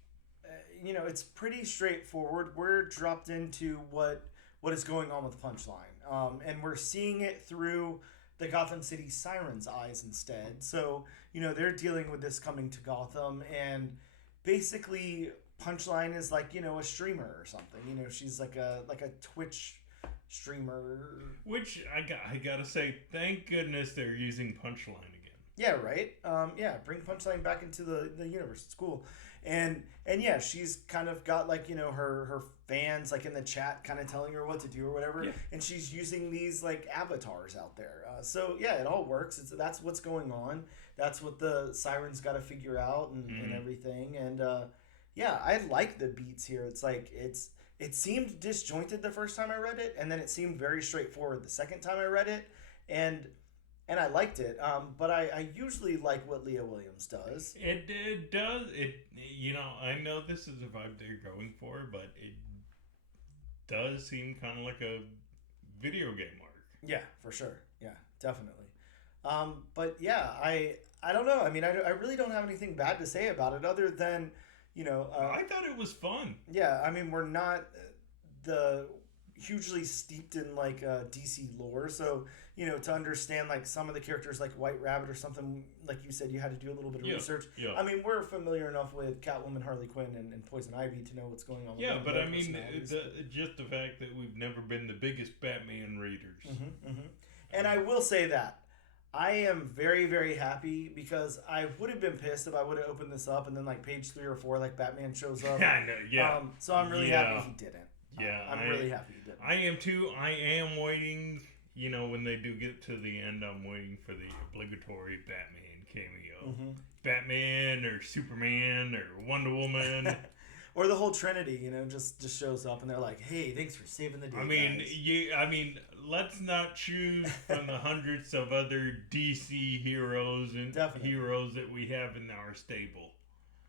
it's pretty straightforward. We're dropped into what is going on with Punchline, and we're seeing it through the Gotham City Sirens' eyes instead. So, they're dealing with this coming to Gotham, and basically Punchline is like, a streamer or something. She's like a Twitch streamer. Which I gotta say, thank goodness they're using Punchline again. Yeah, right? Bring Punchline back into the universe. It's cool. And yeah, she's kind of got her fans in the chat kind of telling her what to do or whatever. Yeah. And she's using these avatars out there. So yeah, it all works. That's what's going on. That's what the Sirens got to figure out and everything. And yeah, I like the beats here. It's it seemed disjointed the first time I read it, and then it seemed very straightforward the second time I read it, and I liked it. But I usually like what Leah Williams does. It does. I know this is the vibe they're going for, but it does seem kind of like a video game arc. Yeah, for sure. Yeah, definitely. But yeah, I don't know. I mean, I really don't have anything bad to say about it other than, I thought it was fun. Yeah, I mean, we're not the hugely steeped in like DC lore, so to understand like some of the characters like White Rabbit or something, like you said, you had to do a little bit of research. Yeah. I mean, we're familiar enough with Catwoman, Harley Quinn, and Poison Ivy to know what's going on. Yeah, but I mean, just the fact that we've never been the biggest Batman readers. And I will say that I am very, very happy because I would have been pissed if I would have opened this up and then like page 3 or 4, like Batman shows up. I know, yeah. So I'm really happy he didn't. Yeah, I'm really happy he didn't. I am too. I am waiting. When they do get to the end, I'm waiting for the obligatory Batman cameo. Batman or Superman or Wonder Woman. Or the whole Trinity, just shows up and they're like, "Hey, thanks for saving the day." I mean, let's not choose from the hundreds of other DC heroes and heroes that we have in our stable.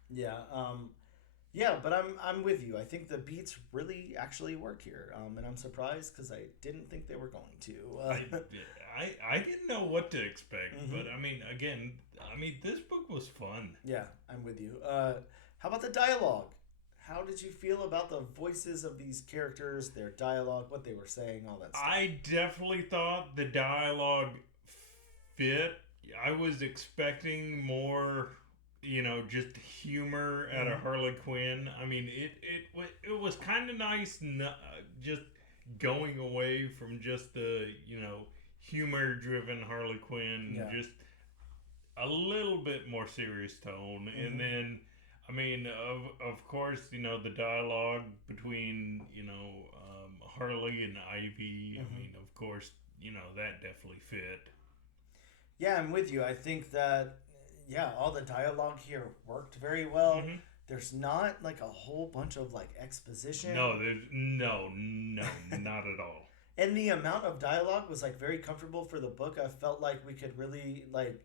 Yeah, but I'm with you. I think the beats really actually work here, and I'm surprised because I didn't think they were going to. I didn't know what to expect, but this book was fun. Yeah, I'm with you. How about the dialogue? How did you feel about the voices of these characters, their dialogue, what they were saying, all that stuff? I definitely thought the dialogue fit. I was expecting more, just humor out of Harley Quinn. I mean, it was kind of nice, just going away from just the, humor-driven Harley Quinn, just a little bit more serious tone, and then. I mean, of course, the dialogue between, Harley and Ivy, I mean, of course, that definitely fit. Yeah, I'm with you. I think that, all the dialogue here worked very well. There's not, like, a whole bunch of, like, exposition. No, not at all. And the amount of dialogue was, like, very comfortable for the book. I felt like we could really, like,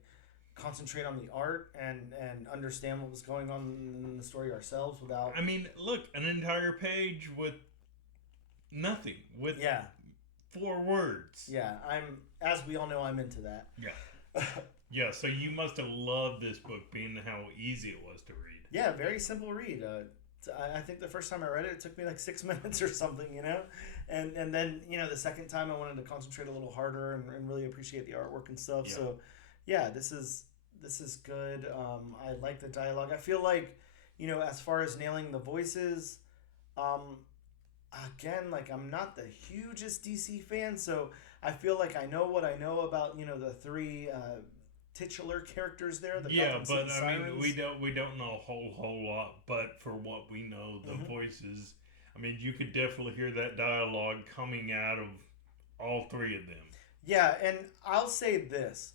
concentrate on the art and understand what was going on in the story ourselves without... I mean, look, an entire page with nothing. With 4 words. Yeah, as we all know, I'm into that. Yeah. Yeah, so you must have loved this book being how easy it was to read. Yeah, very simple read. I think the first time I read it, it took me like 6 minutes or something, And then, the second time I wanted to concentrate a little harder and really appreciate the artwork and stuff. Yeah. So... yeah, this is good. I like the dialogue. I feel like, as far as nailing the voices, again, like I'm not the hugest DC fan, so I feel like I know what I know about, the 3 titular characters there. Gotham City Sirens. I mean, we don't know a whole lot, but for what we know, the voices. I mean, you could definitely hear that dialogue coming out of all 3 of them. Yeah, and I'll say this.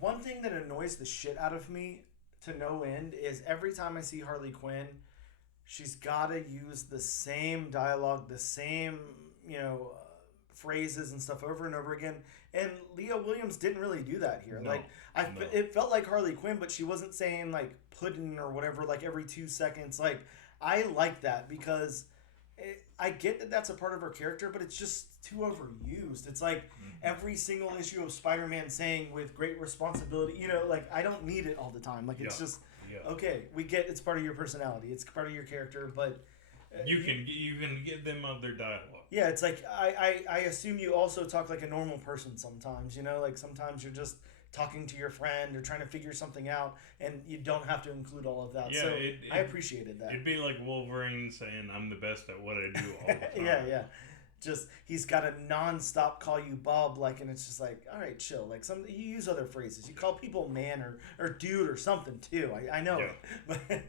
One thing that annoys the shit out of me to no end is every time I see Harley Quinn, she's got to use the same dialogue, the same, phrases and stuff over and over again. And Leah Williams didn't really do that here. No, it felt like Harley Quinn, but she wasn't saying like pudding or whatever like every 2 seconds. Like I like that because I get that that's a part of her character, but it's just too overused. It's like every single issue of Spider-Man saying with great responsibility, like I don't need it all the time. Like it's just, okay, we get it's part of your personality. It's part of your character, but... you can give them other dialogue. Yeah, it's like, I assume you also talk like a normal person sometimes, like sometimes you're just talking to your friend or trying to figure something out, and you don't have to include all of that. So I appreciated that. It'd be like Wolverine saying, "I'm the best at what I do all the time." Yeah. Just he's got to nonstop call you Bob, like, and it's just like, all right, chill. Like you use other phrases. You call people man or dude or something too. I know it,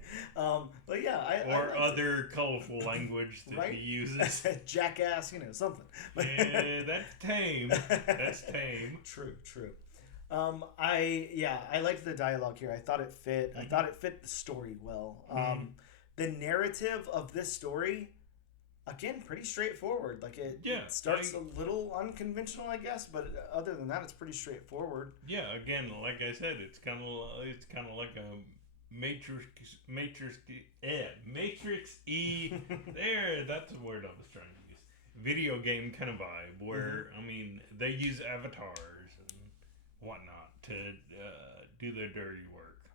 but yeah, or other colorful language that he uses. Jackass, something. Yeah, that's tame. That's tame. True. I liked the dialogue here. I thought it fit. I thought it fit the story well. The narrative of this story, again, pretty straightforward. Like it starts a little unconventional, I guess, but other than that, it's pretty straightforward. Yeah, again, like I said, it's kind of like a Matrix E. There, that's the word I was trying to use. Video game kind of vibe where I mean they use avatars and whatnot to do their dirty work.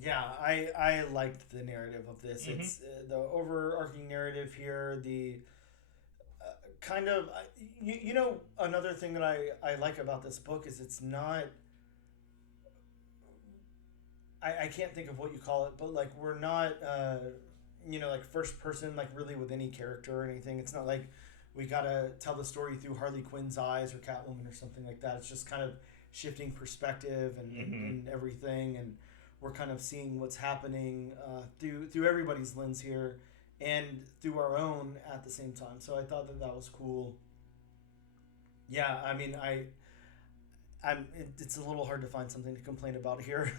Yeah, I liked the narrative of this. Mm-hmm. It's the overarching narrative here. The kind of you know, another thing that I like about this book is it's not. I can't think of what you call it, but like we're not you know, like first person, like really with any character or anything. It's not like we gotta tell the story through Harley Quinn's eyes or Catwoman or something like that. It's just kind of shifting perspective and everything, and we're kind of seeing what's happening through everybody's lens here and through our own at the same time. So I thought that was cool. Yeah, I mean, it's a little hard to find something to complain about here,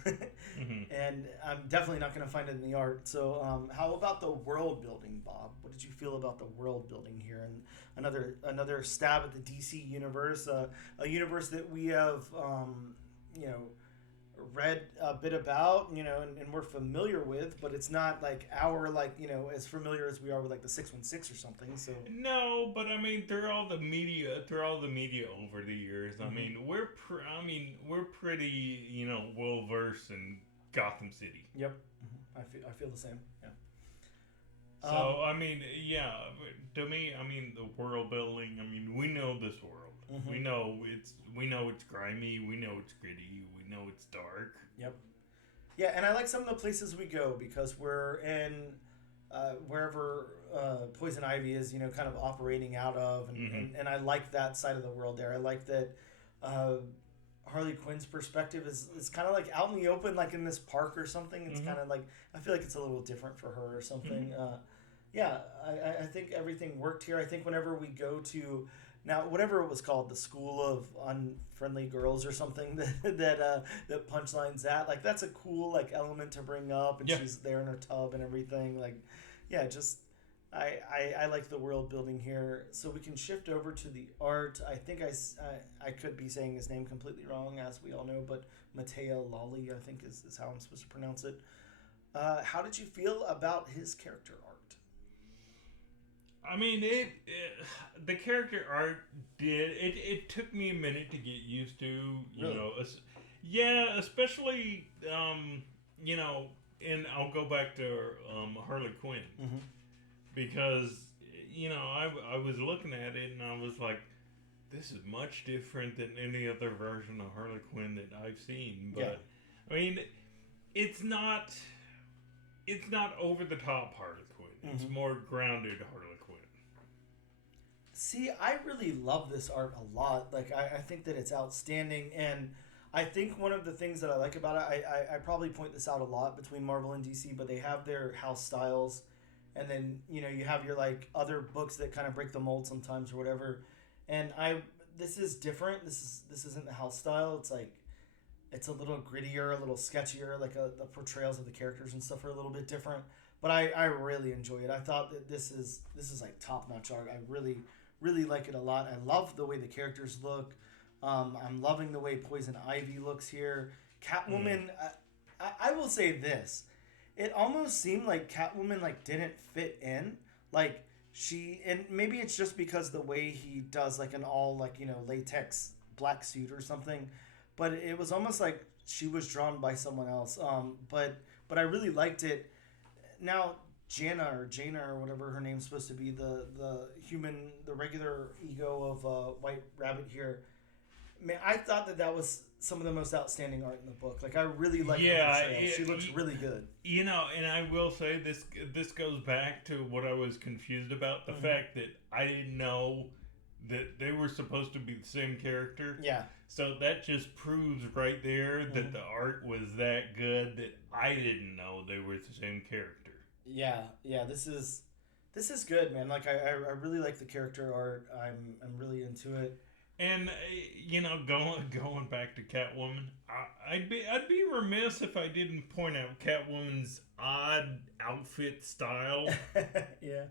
Mm-hmm. and I'm definitely not going to find it in the art. So, how about the world building, Bob? What did you feel about the world building here? And another stab at the DC universe, a universe that we have, you know, read a bit about, you know, and we're familiar with, but it's not like you know, as familiar as we are with like the 616 or something. So No, but I mean, through all the media over the years, I mean, we're pretty, you know, well versed in Gotham City. yep, I feel the same. Yeah. So I mean, yeah, to me, I mean, the world building. I mean, we know this world. Mhm. We know it's grimy. We know it's gritty. We know it's dark. Yep. Yeah, and I like some of the places we go because we're in wherever Poison Ivy is, you know, kind of operating out of, and I like that side of the world there. I like that Harley Quinn's perspective is kind of like out in the open, like in this park or something. It's kind of like, I feel like it's a little different for her or something. Yeah, I think everything worked here. I think whenever we go to now, whatever it was called, the School of Unfriendly Girls or something that Punchline's at, like that's a cool like element to bring up, and she's there in her tub and everything. Like, yeah, just I like the world building here. So we can shift over to the art. I think I could be saying his name completely wrong, as we all know, but Matteo Lolli, I think is how I'm supposed to pronounce it. How did you feel about his character art? I mean, the character art it took me a minute to get used to, you Really? know, yeah, especially, you know, and I'll go back to Harley Quinn Mm-hmm. because, you know, I was looking at it and I was like, this is much different than any other version of Harley Quinn that I've seen. But, I mean, it's not over the top Harley Quinn. It's more grounded Harley Quinn. See, I really love this art a lot. Like, I think that it's outstanding. And I think one of the things that I like about it, I probably point this out a lot between Marvel and DC, but they have their house styles. And then, you know, you have your, like, other books that kind of break the mold sometimes or whatever. And this is different. This isn't the house style. It's like, it's a little grittier, a little sketchier. Like, the portrayals of the characters and stuff are a little bit different. But I really enjoy it. I thought that this is like top-notch art. I really like it a lot. I love the way the characters look. I'm loving the way Poison Ivy looks here. Catwoman, I will say this. It almost seemed like Catwoman like didn't fit in. Like and maybe it's just because the way he does like an all like, you know, latex black suit or something. But it was almost like she was drawn by someone else. But I really liked it. Now Jana or whatever her name's supposed to be, the regular ego of White Rabbit here. Man, I thought that was some of the most outstanding art in the book. Like, I really like her portrayal. She looks really good. You know, and I will say this goes back to what I was confused about, the fact that I didn't know that they were supposed to be the same character. Yeah. So that just proves right there that the art was that good that I didn't know they were the same character. Yeah, this is good, man. Like I really like the character art. I'm really into it. And you know, going back to Catwoman, I'd be remiss if I didn't point out Catwoman's odd outfit style. Yeah.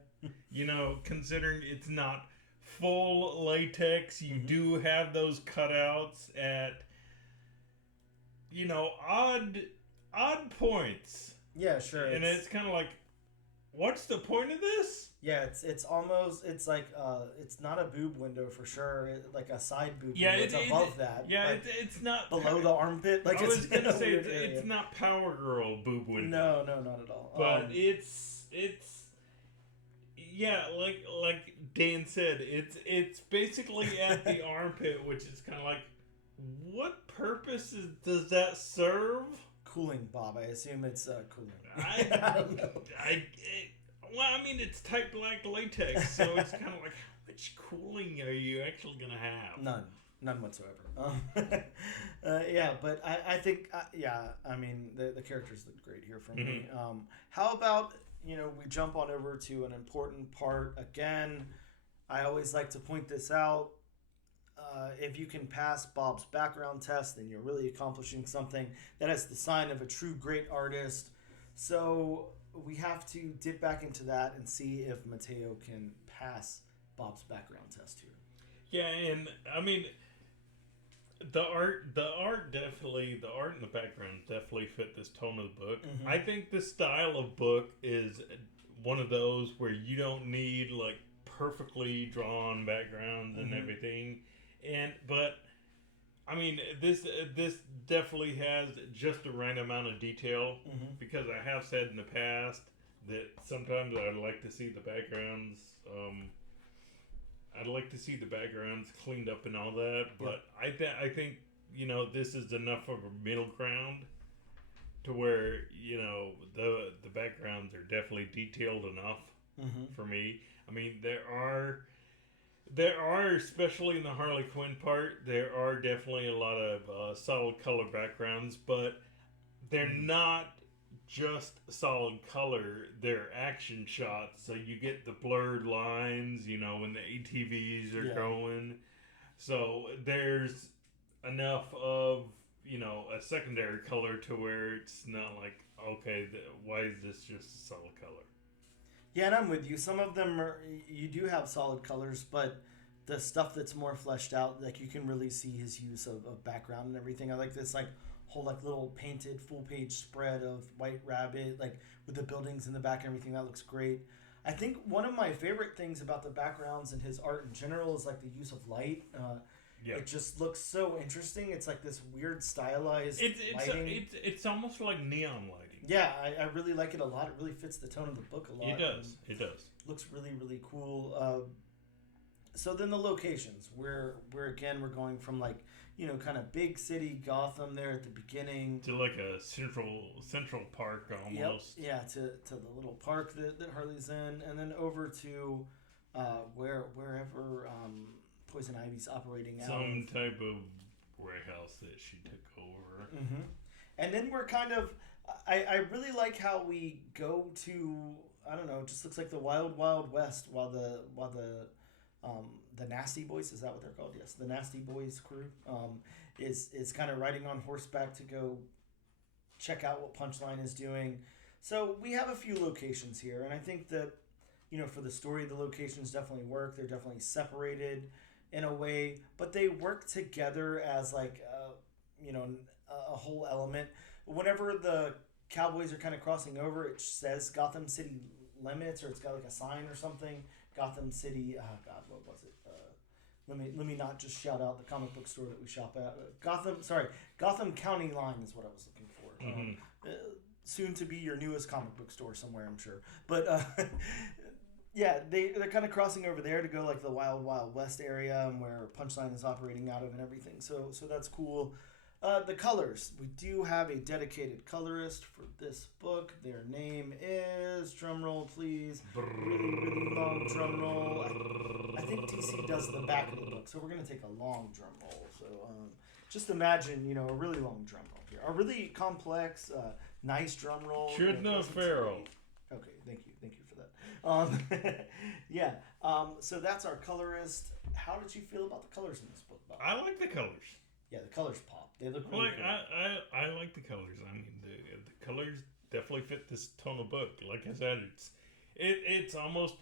You know, considering it's not full latex, you do have those cutouts at, you know, odd points. Yeah, sure. And it's kind of like, what's the point of this? Yeah, it's almost like it's not a boob window for sure. Like a side boob Yeah, window. It's above that. Yeah, like it's not below the armpit. Like I was it's gonna say it's not Power Girl boob window. No, not at all. But it's yeah, like Dan said, it's basically at the armpit, which is kind of like, what purpose does that serve? Cooling, Bob. I assume it's cooling. I don't know. Well, I mean, it's tight black latex, so it's kind of like, how much cooling are you actually gonna have? None whatsoever. Yeah, but I think I mean the characters look great here for me. How about we jump on over to an important part again? I always like to point this out. If you can pass Bob's background test, then you're really accomplishing something. That is the sign of a true great artist. So we have to dip back into that and see if Matteo can pass Bob's background test here. Yeah, and I mean, the art in the background definitely fit this tone of the book. I think the style of book is one of those where you don't need like perfectly drawn backgrounds and everything. But I mean, this definitely has just the right amount of detail, because I have said in the past that sometimes I'd like to see the backgrounds. I'd like to see the backgrounds cleaned up and all that, but I think this is enough of a middle ground to where the backgrounds are definitely detailed enough for me. I mean, there are, especially in the Harley Quinn part, there are definitely a lot of solid color backgrounds, but they're not just solid color. They're action shots, so you get the blurred lines, when the ATVs are going. So there's enough of, a secondary color to where it's not like, okay, why is this just a solid color? Yeah, and I'm with you. Some of them you do have solid colors, but the stuff that's more fleshed out, like you can really see his use of background and everything. I like this whole little painted full page spread of White Rabbit, like with the buildings in the back and everything. That looks great. I think one of my favorite things about the backgrounds and his art in general is like the use of light. It just looks so interesting. It's like this weird stylized lighting. It's almost like neon lighting. Yeah, I really like it a lot. It really fits the tone of the book a lot. It does. Looks really, really cool. So then the locations, where again we're going from kind of big city Gotham there at the beginning to like a central park almost. Yep. Yeah, to the little park that Harley's in, and then over to wherever Poison Ivy's operating out. Some type of warehouse that she took over. And then we're kind of, I really like how we go to, I don't know, it just looks like the Wild Wild West while the Nasty Boys, is that what they're called? Yes, the Nasty Boys crew is kind of riding on horseback to go check out what Punchline is doing. So we have a few locations here, and I think that for the story, the locations definitely work. They're definitely separated in a way, but they work together as a whole element. Whenever the cowboys are kind of crossing over, it says Gotham City limits, or it's got like a sign or something. Gotham City. What was it? Let me not just shout out the comic book store that we shop at. Gotham County Line is what I was looking for. Soon to be your newest comic book store somewhere, I'm sure. But yeah, they're kind of crossing over there to go like the Wild Wild West area where Punchline is operating out of and everything. So that's cool. The colors. We do have a dedicated colorist for this book. Their name is, drumroll please, really, really long drumroll. I think DC does the back of the book, so we're going to take a long drum roll. So just imagine, a really long drum roll here. A really complex, nice drum roll. Should know Pharaoh. Okay, thank you for that. Yeah, so that's our colorist. How did you feel about the colors in this book, Bob? I like the colors. Yeah, the colors pop. They look really cool. I like the colors. I mean, the colors definitely fit this tone of book. Like I said, it's almost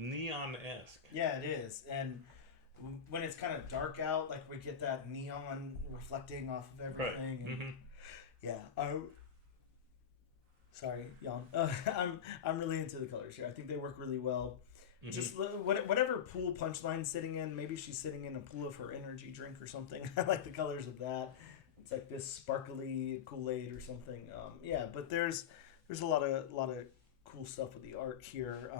neon-esque. Yeah, it is. And when it's kind of dark out, like we get that neon reflecting off of everything. Right. And, yeah. Sorry, yawn. I'm really into the colors here. I think they work really well. Mm-hmm. Just whatever pool Punchline's sitting in, maybe she's sitting in a pool of her energy drink or something. I like the colors of that. It's like this sparkly Kool-Aid or something. Yeah, but there's a lot of cool stuff with the art here.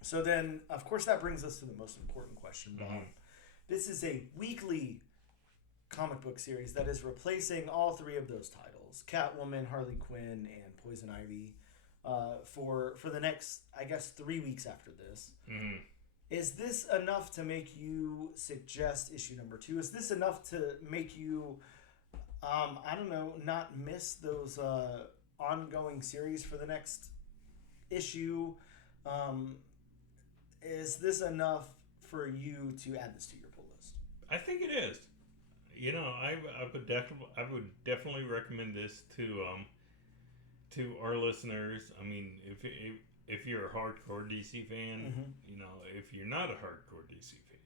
So then, of course, that brings us to the most important question, Bob. Mm-hmm. This is a weekly comic book series that is replacing all three of those titles: Catwoman, Harley Quinn, and Poison Ivy. For the next, I guess, 3 weeks after this. Mm-hmm. Is this enough to make you suggest issue number 2? Is this enough to make you, I don't know, not miss those ongoing series for the next issue? Is this enough for you to add this to your pull list? I think it is. You know, I would definitely recommend this to our listeners. I mean, if you're a hardcore DC fan, mm-hmm. you know, if you're not a hardcore DC fan,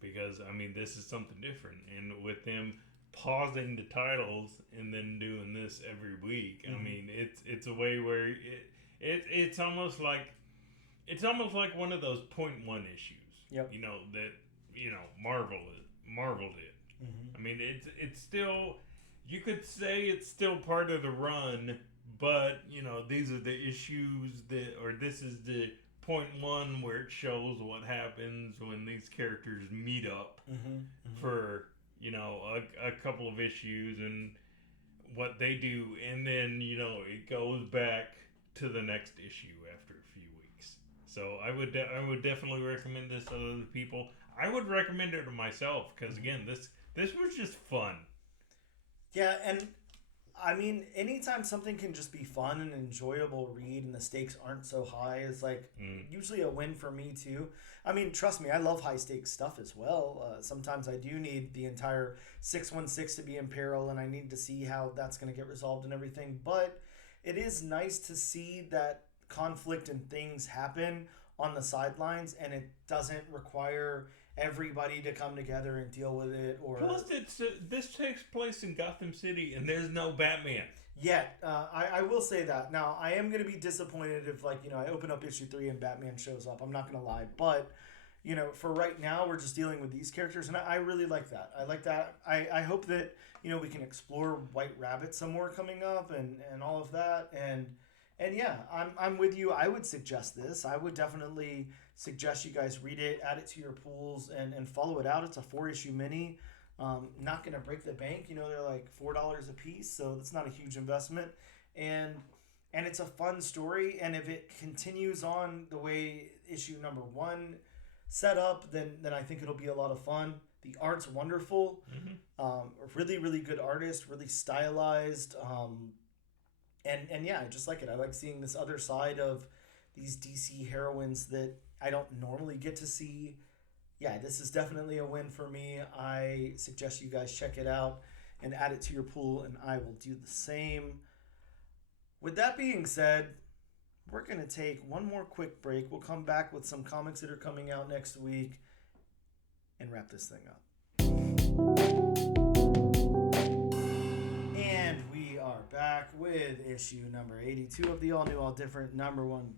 because I mean, this is something different, and with them pausing the titles and then doing this every week, mm-hmm. I mean, it's a way where it's almost like one of those 0.1 issues. Yep. You know that Marvel did. Mm-hmm. I mean, it's still, you could say it's still part of the run, but you know, these are the issues this is the 0.1 where it shows what happens when these characters meet up mm-hmm. Mm-hmm. for, you know, a couple of issues and what they do, and then, you know, it goes back to the next issue after a few weeks. So I would definitely recommend this to other people. I would recommend it to myself because, again, this was just fun. Yeah, and I mean, anytime something can just be fun and enjoyable read and the stakes aren't so high is like usually a win for me too. I mean, trust me, I love high stakes stuff as well. Sometimes I do need the entire 616 to be in peril and I need to see how that's going to get resolved and everything. But it is nice to see that conflict and things happen on the sidelines and it doesn't require everybody to come together and deal with it. Or plus, this takes place in Gotham City, and there's no Batman yet. I will say that. Now, I am going to be disappointed if, like, you know, I open up issue 3 and Batman shows up. I'm not going to lie, but you know, for right now, we're just dealing with these characters, and I really like that. I like that. I hope that, you know, we can explore White Rabbit some more coming up, and all of that, and yeah, I'm with you. I would suggest this. I would definitely suggest you guys read it, add it to your pools, and follow it out. It's a 4-issue mini. Not going to break the bank. You know, they're like $4 a piece, so that's not a huge investment. And it's a fun story. And if it continues on the way issue number 1 set up, then I think it'll be a lot of fun. The art's wonderful. Mm-hmm. Really, really good artist, really stylized. And yeah, I just like it. I like seeing this other side of these DC heroines that I don't normally get to see. Yeah, this is definitely a win for me. I suggest you guys check it out and add it to your pool, and I will do the same. With that being said, we're going to take one more quick break. We'll come back with some comics that are coming out next week and wrap this thing up. And we are back with issue number 82 of the all new, all different, #1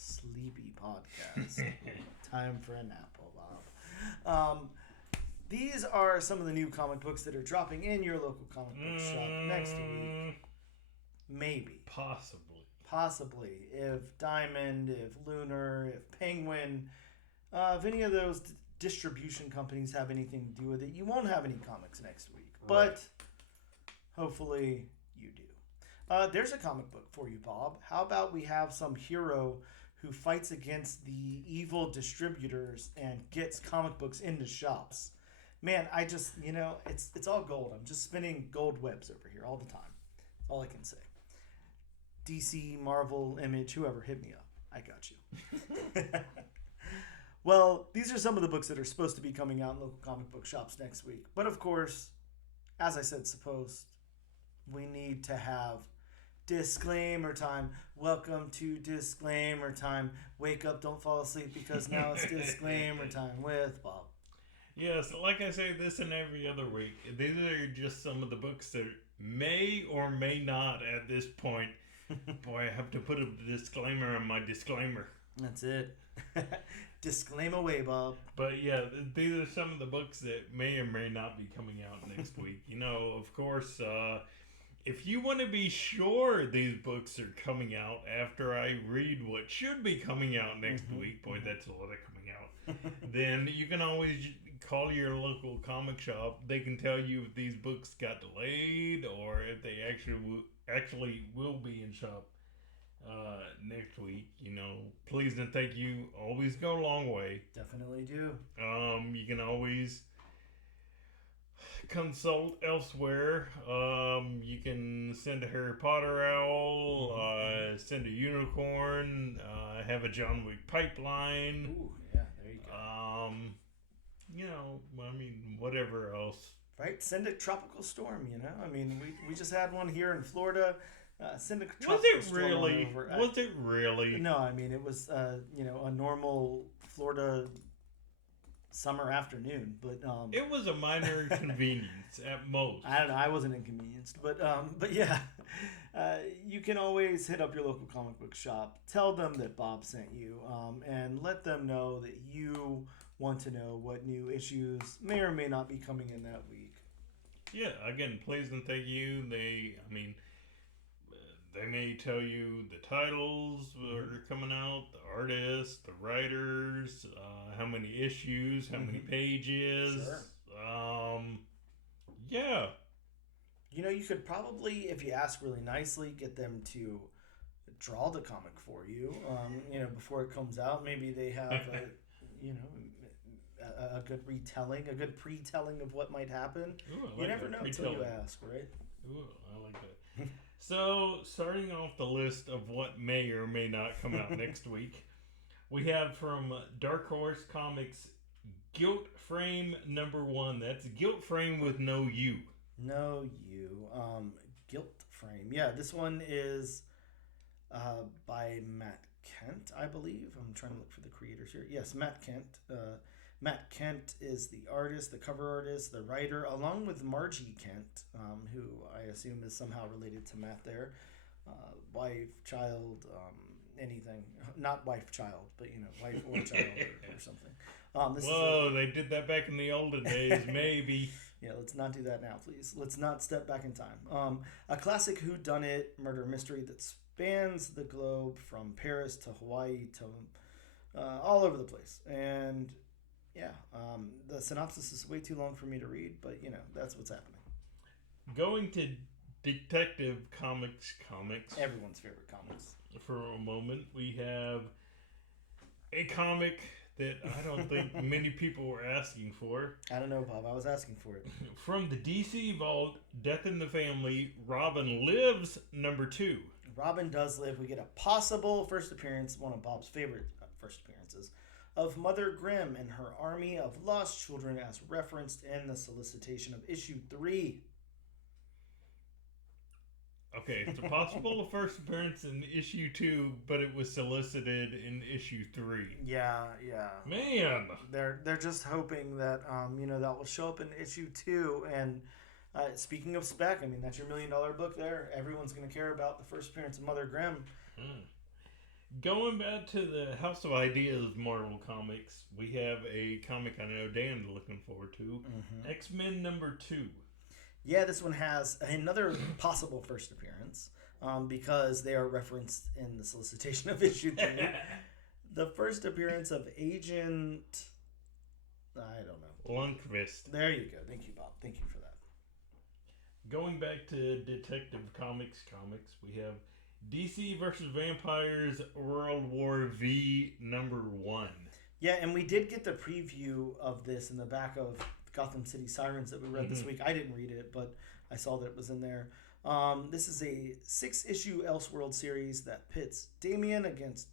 sleepy podcast. Time for a nap, Bob. These are some of the new comic books that are dropping in your local comic book shop next week. Maybe. Possibly. If Diamond, if Lunar, if Penguin, if any of those distribution companies have anything to do with it, you won't have any comics next week. Right. But hopefully you do. There's a comic book for you, Bob. How about we have some hero who fights against the evil distributors and gets comic books into shops. Man, I just, you know, it's all gold. I'm just spinning gold webs over here all the time. That's all I can say. DC, Marvel, Image, whoever, hit me up. I got you. Well, these are some of the books that are supposed to be coming out in local comic book shops next week. But of course, as I said, we need to have disclaimer time. Welcome to disclaimer time. Wake up, don't fall asleep, because now it's disclaimer time with Bob. Yes, like I say this and every other week, these are just some of the books that may or may not at this point. Boy, I have to put a disclaimer on my disclaimer. That's it. Disclaim away, Bob. But yeah, these are some of the books that may or may not be coming out next week. Of course, if you want to be sure these books are coming out after I read what should be coming out next week, boy, that's a lot of coming out, then you can always call your local comic shop. They can tell you if these books got delayed or if they actually will be in shop next week. Please and thank you always go a long way. Definitely do. You can always consult elsewhere. You can send a Harry Potter owl, send a unicorn, have a John Wick pipeline. Ooh, yeah, there you go. Whatever else. Right? Send a tropical storm, we just had one here in Florida. Send a tropical Was it storm really? over. Was it really? No, it was, a normal Florida summer afternoon, but it was a minor inconvenience at most. I don't know. I wasn't inconvenienced, but yeah, you can always hit up your local comic book shop. Tell them that Bob sent you, and let them know that you want to know what new issues may or may not be coming in that week. Yeah, again, please and thank you. They may tell you the titles that are coming out, the artists, the writers, how many issues, how many pages. Sure. Yeah. You could probably, if you ask really nicely, get them to draw the comic for you, before it comes out. Maybe they have a good retelling, a good pre-telling of what might happen. Ooh, you never know until you ask, right? Ooh, I like that. So, starting off the list of what may or may not come out next week, we have from Dark Horse Comics, Guilt Frame #1. That's Guilt Frame with no U. No U. Guilt Frame. Yeah, this one is by Matt Kent, I believe. I'm trying to look for the creators here. Yes, Matt Kent. Matt Kent is the artist, the cover artist, the writer, along with Margie Kent, who I assume is somehow related to Matt there. Wife, child, anything. Not wife, child, but, wife or child or something. They did that back in the olden days, maybe. Yeah, let's not do that now, please. Let's not step back in time. A classic whodunit murder mystery that spans the globe from Paris to Hawaii to all over the place. And yeah, the synopsis is way too long for me to read, but that's what's happening. Going to Detective Comics. Everyone's favorite comics. For a moment, we have a comic that I don't think many people were asking for. I don't know, Bob. I was asking for it. From the DC Vault, Death in the Family, Robin Lives #2. Robin does live. We get a possible first appearance, one of Bob's favorite first appearances, of Mother Grimm and her army of lost children as referenced in the solicitation of issue 3. Okay, it's a possible first appearance in issue 2, but it was solicited in issue 3. Yeah. Man! They're just hoping that, that will show up in issue 2. And speaking of spec, that's your $1 million book there. Everyone's going to care about the first appearance of Mother Grimm. Going back to the House of Ideas Marvel Comics, we have a comic I know Dan's looking forward to. X-Men #2. Yeah, this one has another possible first appearance because they are referenced in the solicitation of issue 3. The first appearance of Agent... I don't know. Lundqvist. There you go. Thank you, Bob. Thank you for that. Going back to Detective Comics, we have DC vs. Vampires World War V #1. Yeah, and we did get the preview of this in the back of Gotham City Sirens that we read this week. I didn't read it, but I saw that it was in there. This is a 6-issue Elseworld series that pits Damian against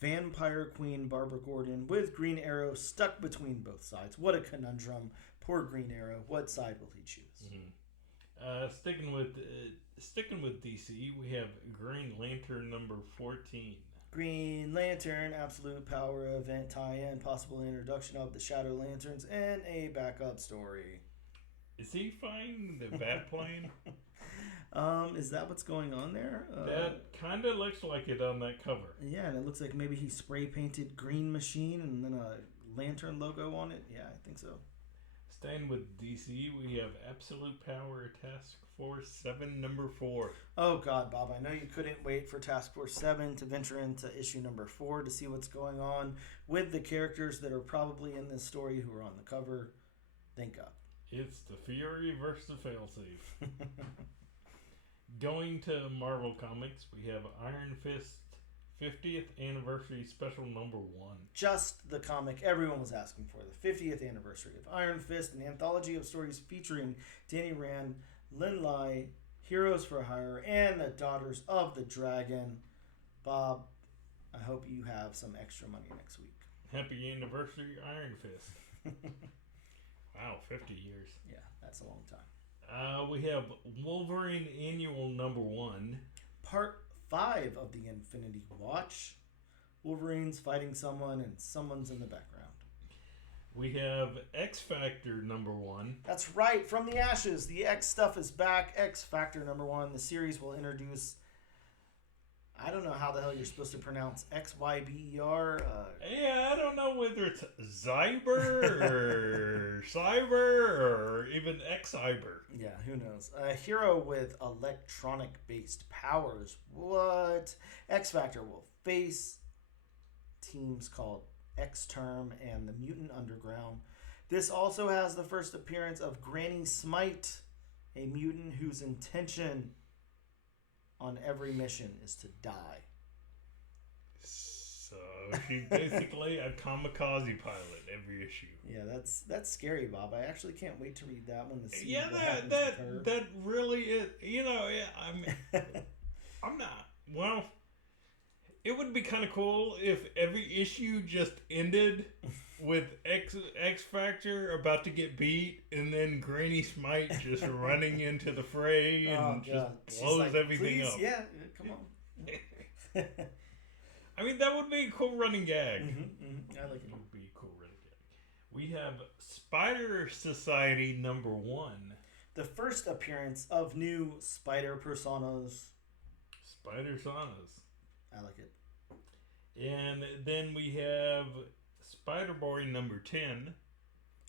Vampire Queen Barbara Gordon with Green Arrow stuck between both sides. What a conundrum. Poor Green Arrow. What side will he choose? Sticking with DC, we have Green Lantern #14. Green Lantern, Absolute Power event tie-in, possible introduction of the Shadow Lanterns, and a backup story. Is he flying the bat plane? Is that what's going on there? That kind of looks like it on that cover. Yeah, and it looks like maybe he spray painted Green Machine and then a lantern logo on it. Yeah, I think so. Staying with DC, we have Absolute Power Task Force 7, number 4. Oh, God, Bob, I know you couldn't wait for Task Force 7 to venture into issue number 4 to see what's going on with the characters that are probably in this story who are on the cover. Thank God. It's the Fury versus the Failsafe. Going to Marvel Comics, we have Iron Fist 50th Anniversary Special number 1. Just the comic everyone was asking for. The 50th anniversary of Iron Fist, an anthology of stories featuring Danny Rand, Lin Lai, Heroes for Hire, and the Daughters of the Dragon. Bob, I hope you have some extra money next week. Happy anniversary, Iron Fist. Wow, 50 years. Yeah, that's a long time. We have Wolverine Annual number 1. Part 5 of the Infinity Watch. Wolverine's fighting someone and someone's in the background. We have X Factor number 1. That's right, from the ashes. The X stuff is back. X Factor number 1. The series will introduce, I don't know how the hell you're supposed to pronounce XYBER. Yeah, I don't know whether it's Zyber or Cyber or even X-Cyber. Yeah, who knows? A hero with electronic-based powers. What? X Factor will face teams called X-Term and the Mutant Underground. This also has the first appearance of Granny Smite, a mutant whose intention on every mission is to die. So she's basically a kamikaze pilot every issue. Yeah, that's scary, Bob. I actually can't wait to read that one to see Yeah, what happens with her. that really is. You know, I'm not. Well, it would be kind of cool if every issue just ended with X Factor about to get beat, and then Granny Smite just running into the fray and just blows like, everything up. Yeah, come on. I mean, that would be a cool running gag. I like it. It would be a cool running gag. We have Spider Society number 1. The first appearance of new Spider Personas. Spider Sonas. I like it. And then we have Spider-Boy number 10.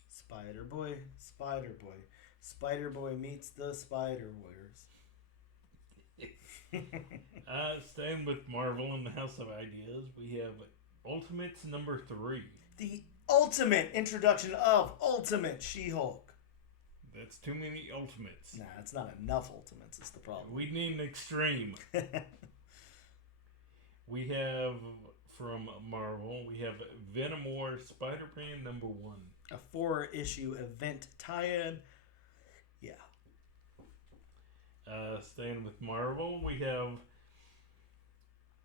Spider-Boy. Spider-Boy meets the Spider-Warriors. Staying with Marvel and the House of Ideas, we have Ultimates number 3. The ultimate introduction of Ultimate She-Hulk. That's too many Ultimates. Nah, it's not enough Ultimates is the problem. We need an extreme. We have, from Marvel, we have Venom War Spider-Man number 1. A 4-issue event tie-in. Yeah. Staying with Marvel, we have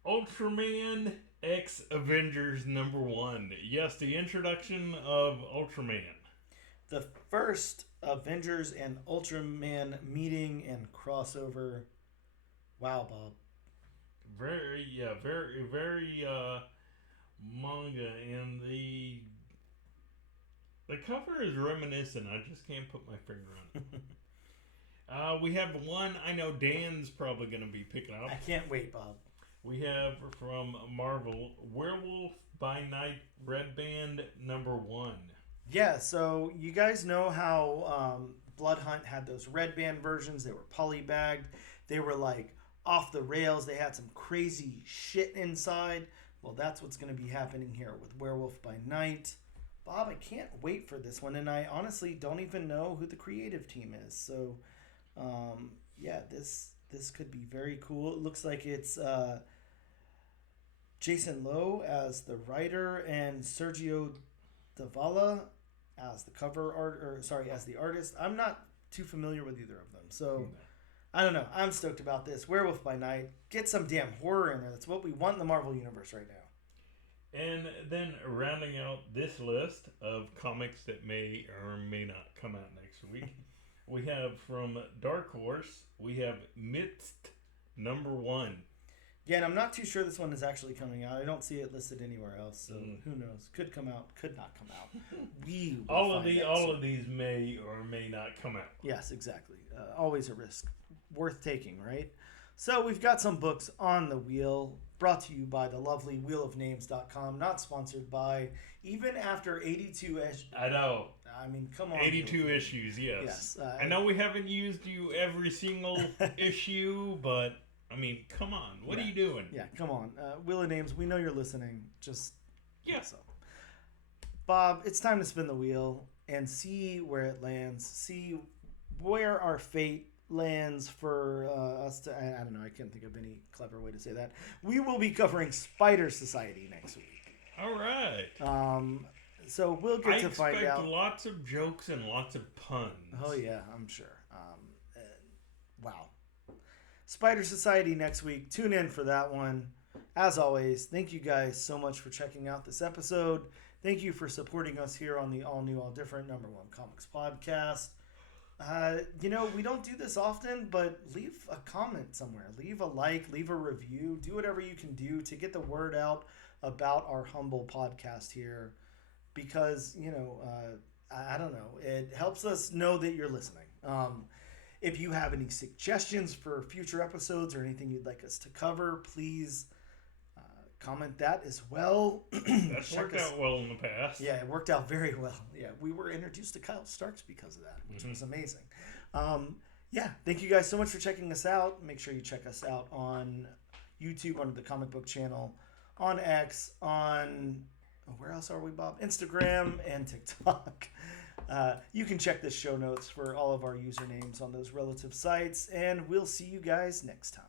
Ultraman X Avengers number 1. Yes, the introduction of Ultraman. The first Avengers and Ultraman meeting and crossover. Wow, Bob. Very manga, and the cover is reminiscent. I just can't put my finger on it. We have one I know Dan's probably going to be picking up. I can't wait, Bob. We have from Marvel Werewolf by Night Red Band number 1. Yeah, so you guys know how Blood Hunt had those red band versions. They were polybagged. They were like off the rails. They had some crazy shit inside. Well, that's what's going to be happening here with Werewolf by Night. Bob, I can't wait for this one, and I honestly don't even know who the creative team is. So, yeah, this could be very cool. It looks like it's Jason Lowe as the writer and Sergio Davala as the cover art, as the artist. I'm not too familiar with either of them, so I don't know. I'm stoked about this. Werewolf by Night. Get some damn horror in there. That's what we want in the Marvel Universe right now. And then rounding out this list of comics that may or may not come out next week, we have from Dark Horse, we have Midst number 1. Yeah, and I'm not too sure this one is actually coming out. I don't see it listed anywhere else, so who knows? Could come out, could not come out. All of these may or may not come out. Yes, exactly. Always a risk. worth taking, right? So we've got some books on the wheel, brought to you by the lovely wheelofnames.com, not sponsored by, even after 82 I know. I mean, come on. 82 issues, yes. I know we haven't used you every single issue, but, I mean, come on. What are you doing? Yeah, come on. Wheel of Names, we know you're listening. Just, yes. Bob, it's time to spin the wheel and see where it lands. See where our fate lands for us to... I don't know. I can't think of any clever way to say that. We will be covering Spider Society next week. All right. So we'll get to find out. I expect lots of jokes and lots of puns. Oh, yeah, I'm sure. Wow. Spider Society next week. Tune in for that one. As always, thank you guys so much for checking out this episode. Thank you for supporting us here on the All New, All Different #1 Comics Podcast. We don't do this often, but leave a comment somewhere. Leave a like, leave a review. Do whatever you can do to get the word out about our humble podcast here. Because, I don't know. It helps us know that you're listening. If you have any suggestions for future episodes or anything you'd like us to cover, please comment that as well. That's worked out well in the past. Yeah, it worked out very well. Yeah, we were introduced to Kyle Starks because of that, which was amazing. Thank you guys so much for checking us out. Make sure you check us out on YouTube under the Comic Book Channel, on X, on... where else are we, Bob? Instagram and TikTok. You can check the show notes for all of our usernames on those relative sites, and we'll see you guys next time.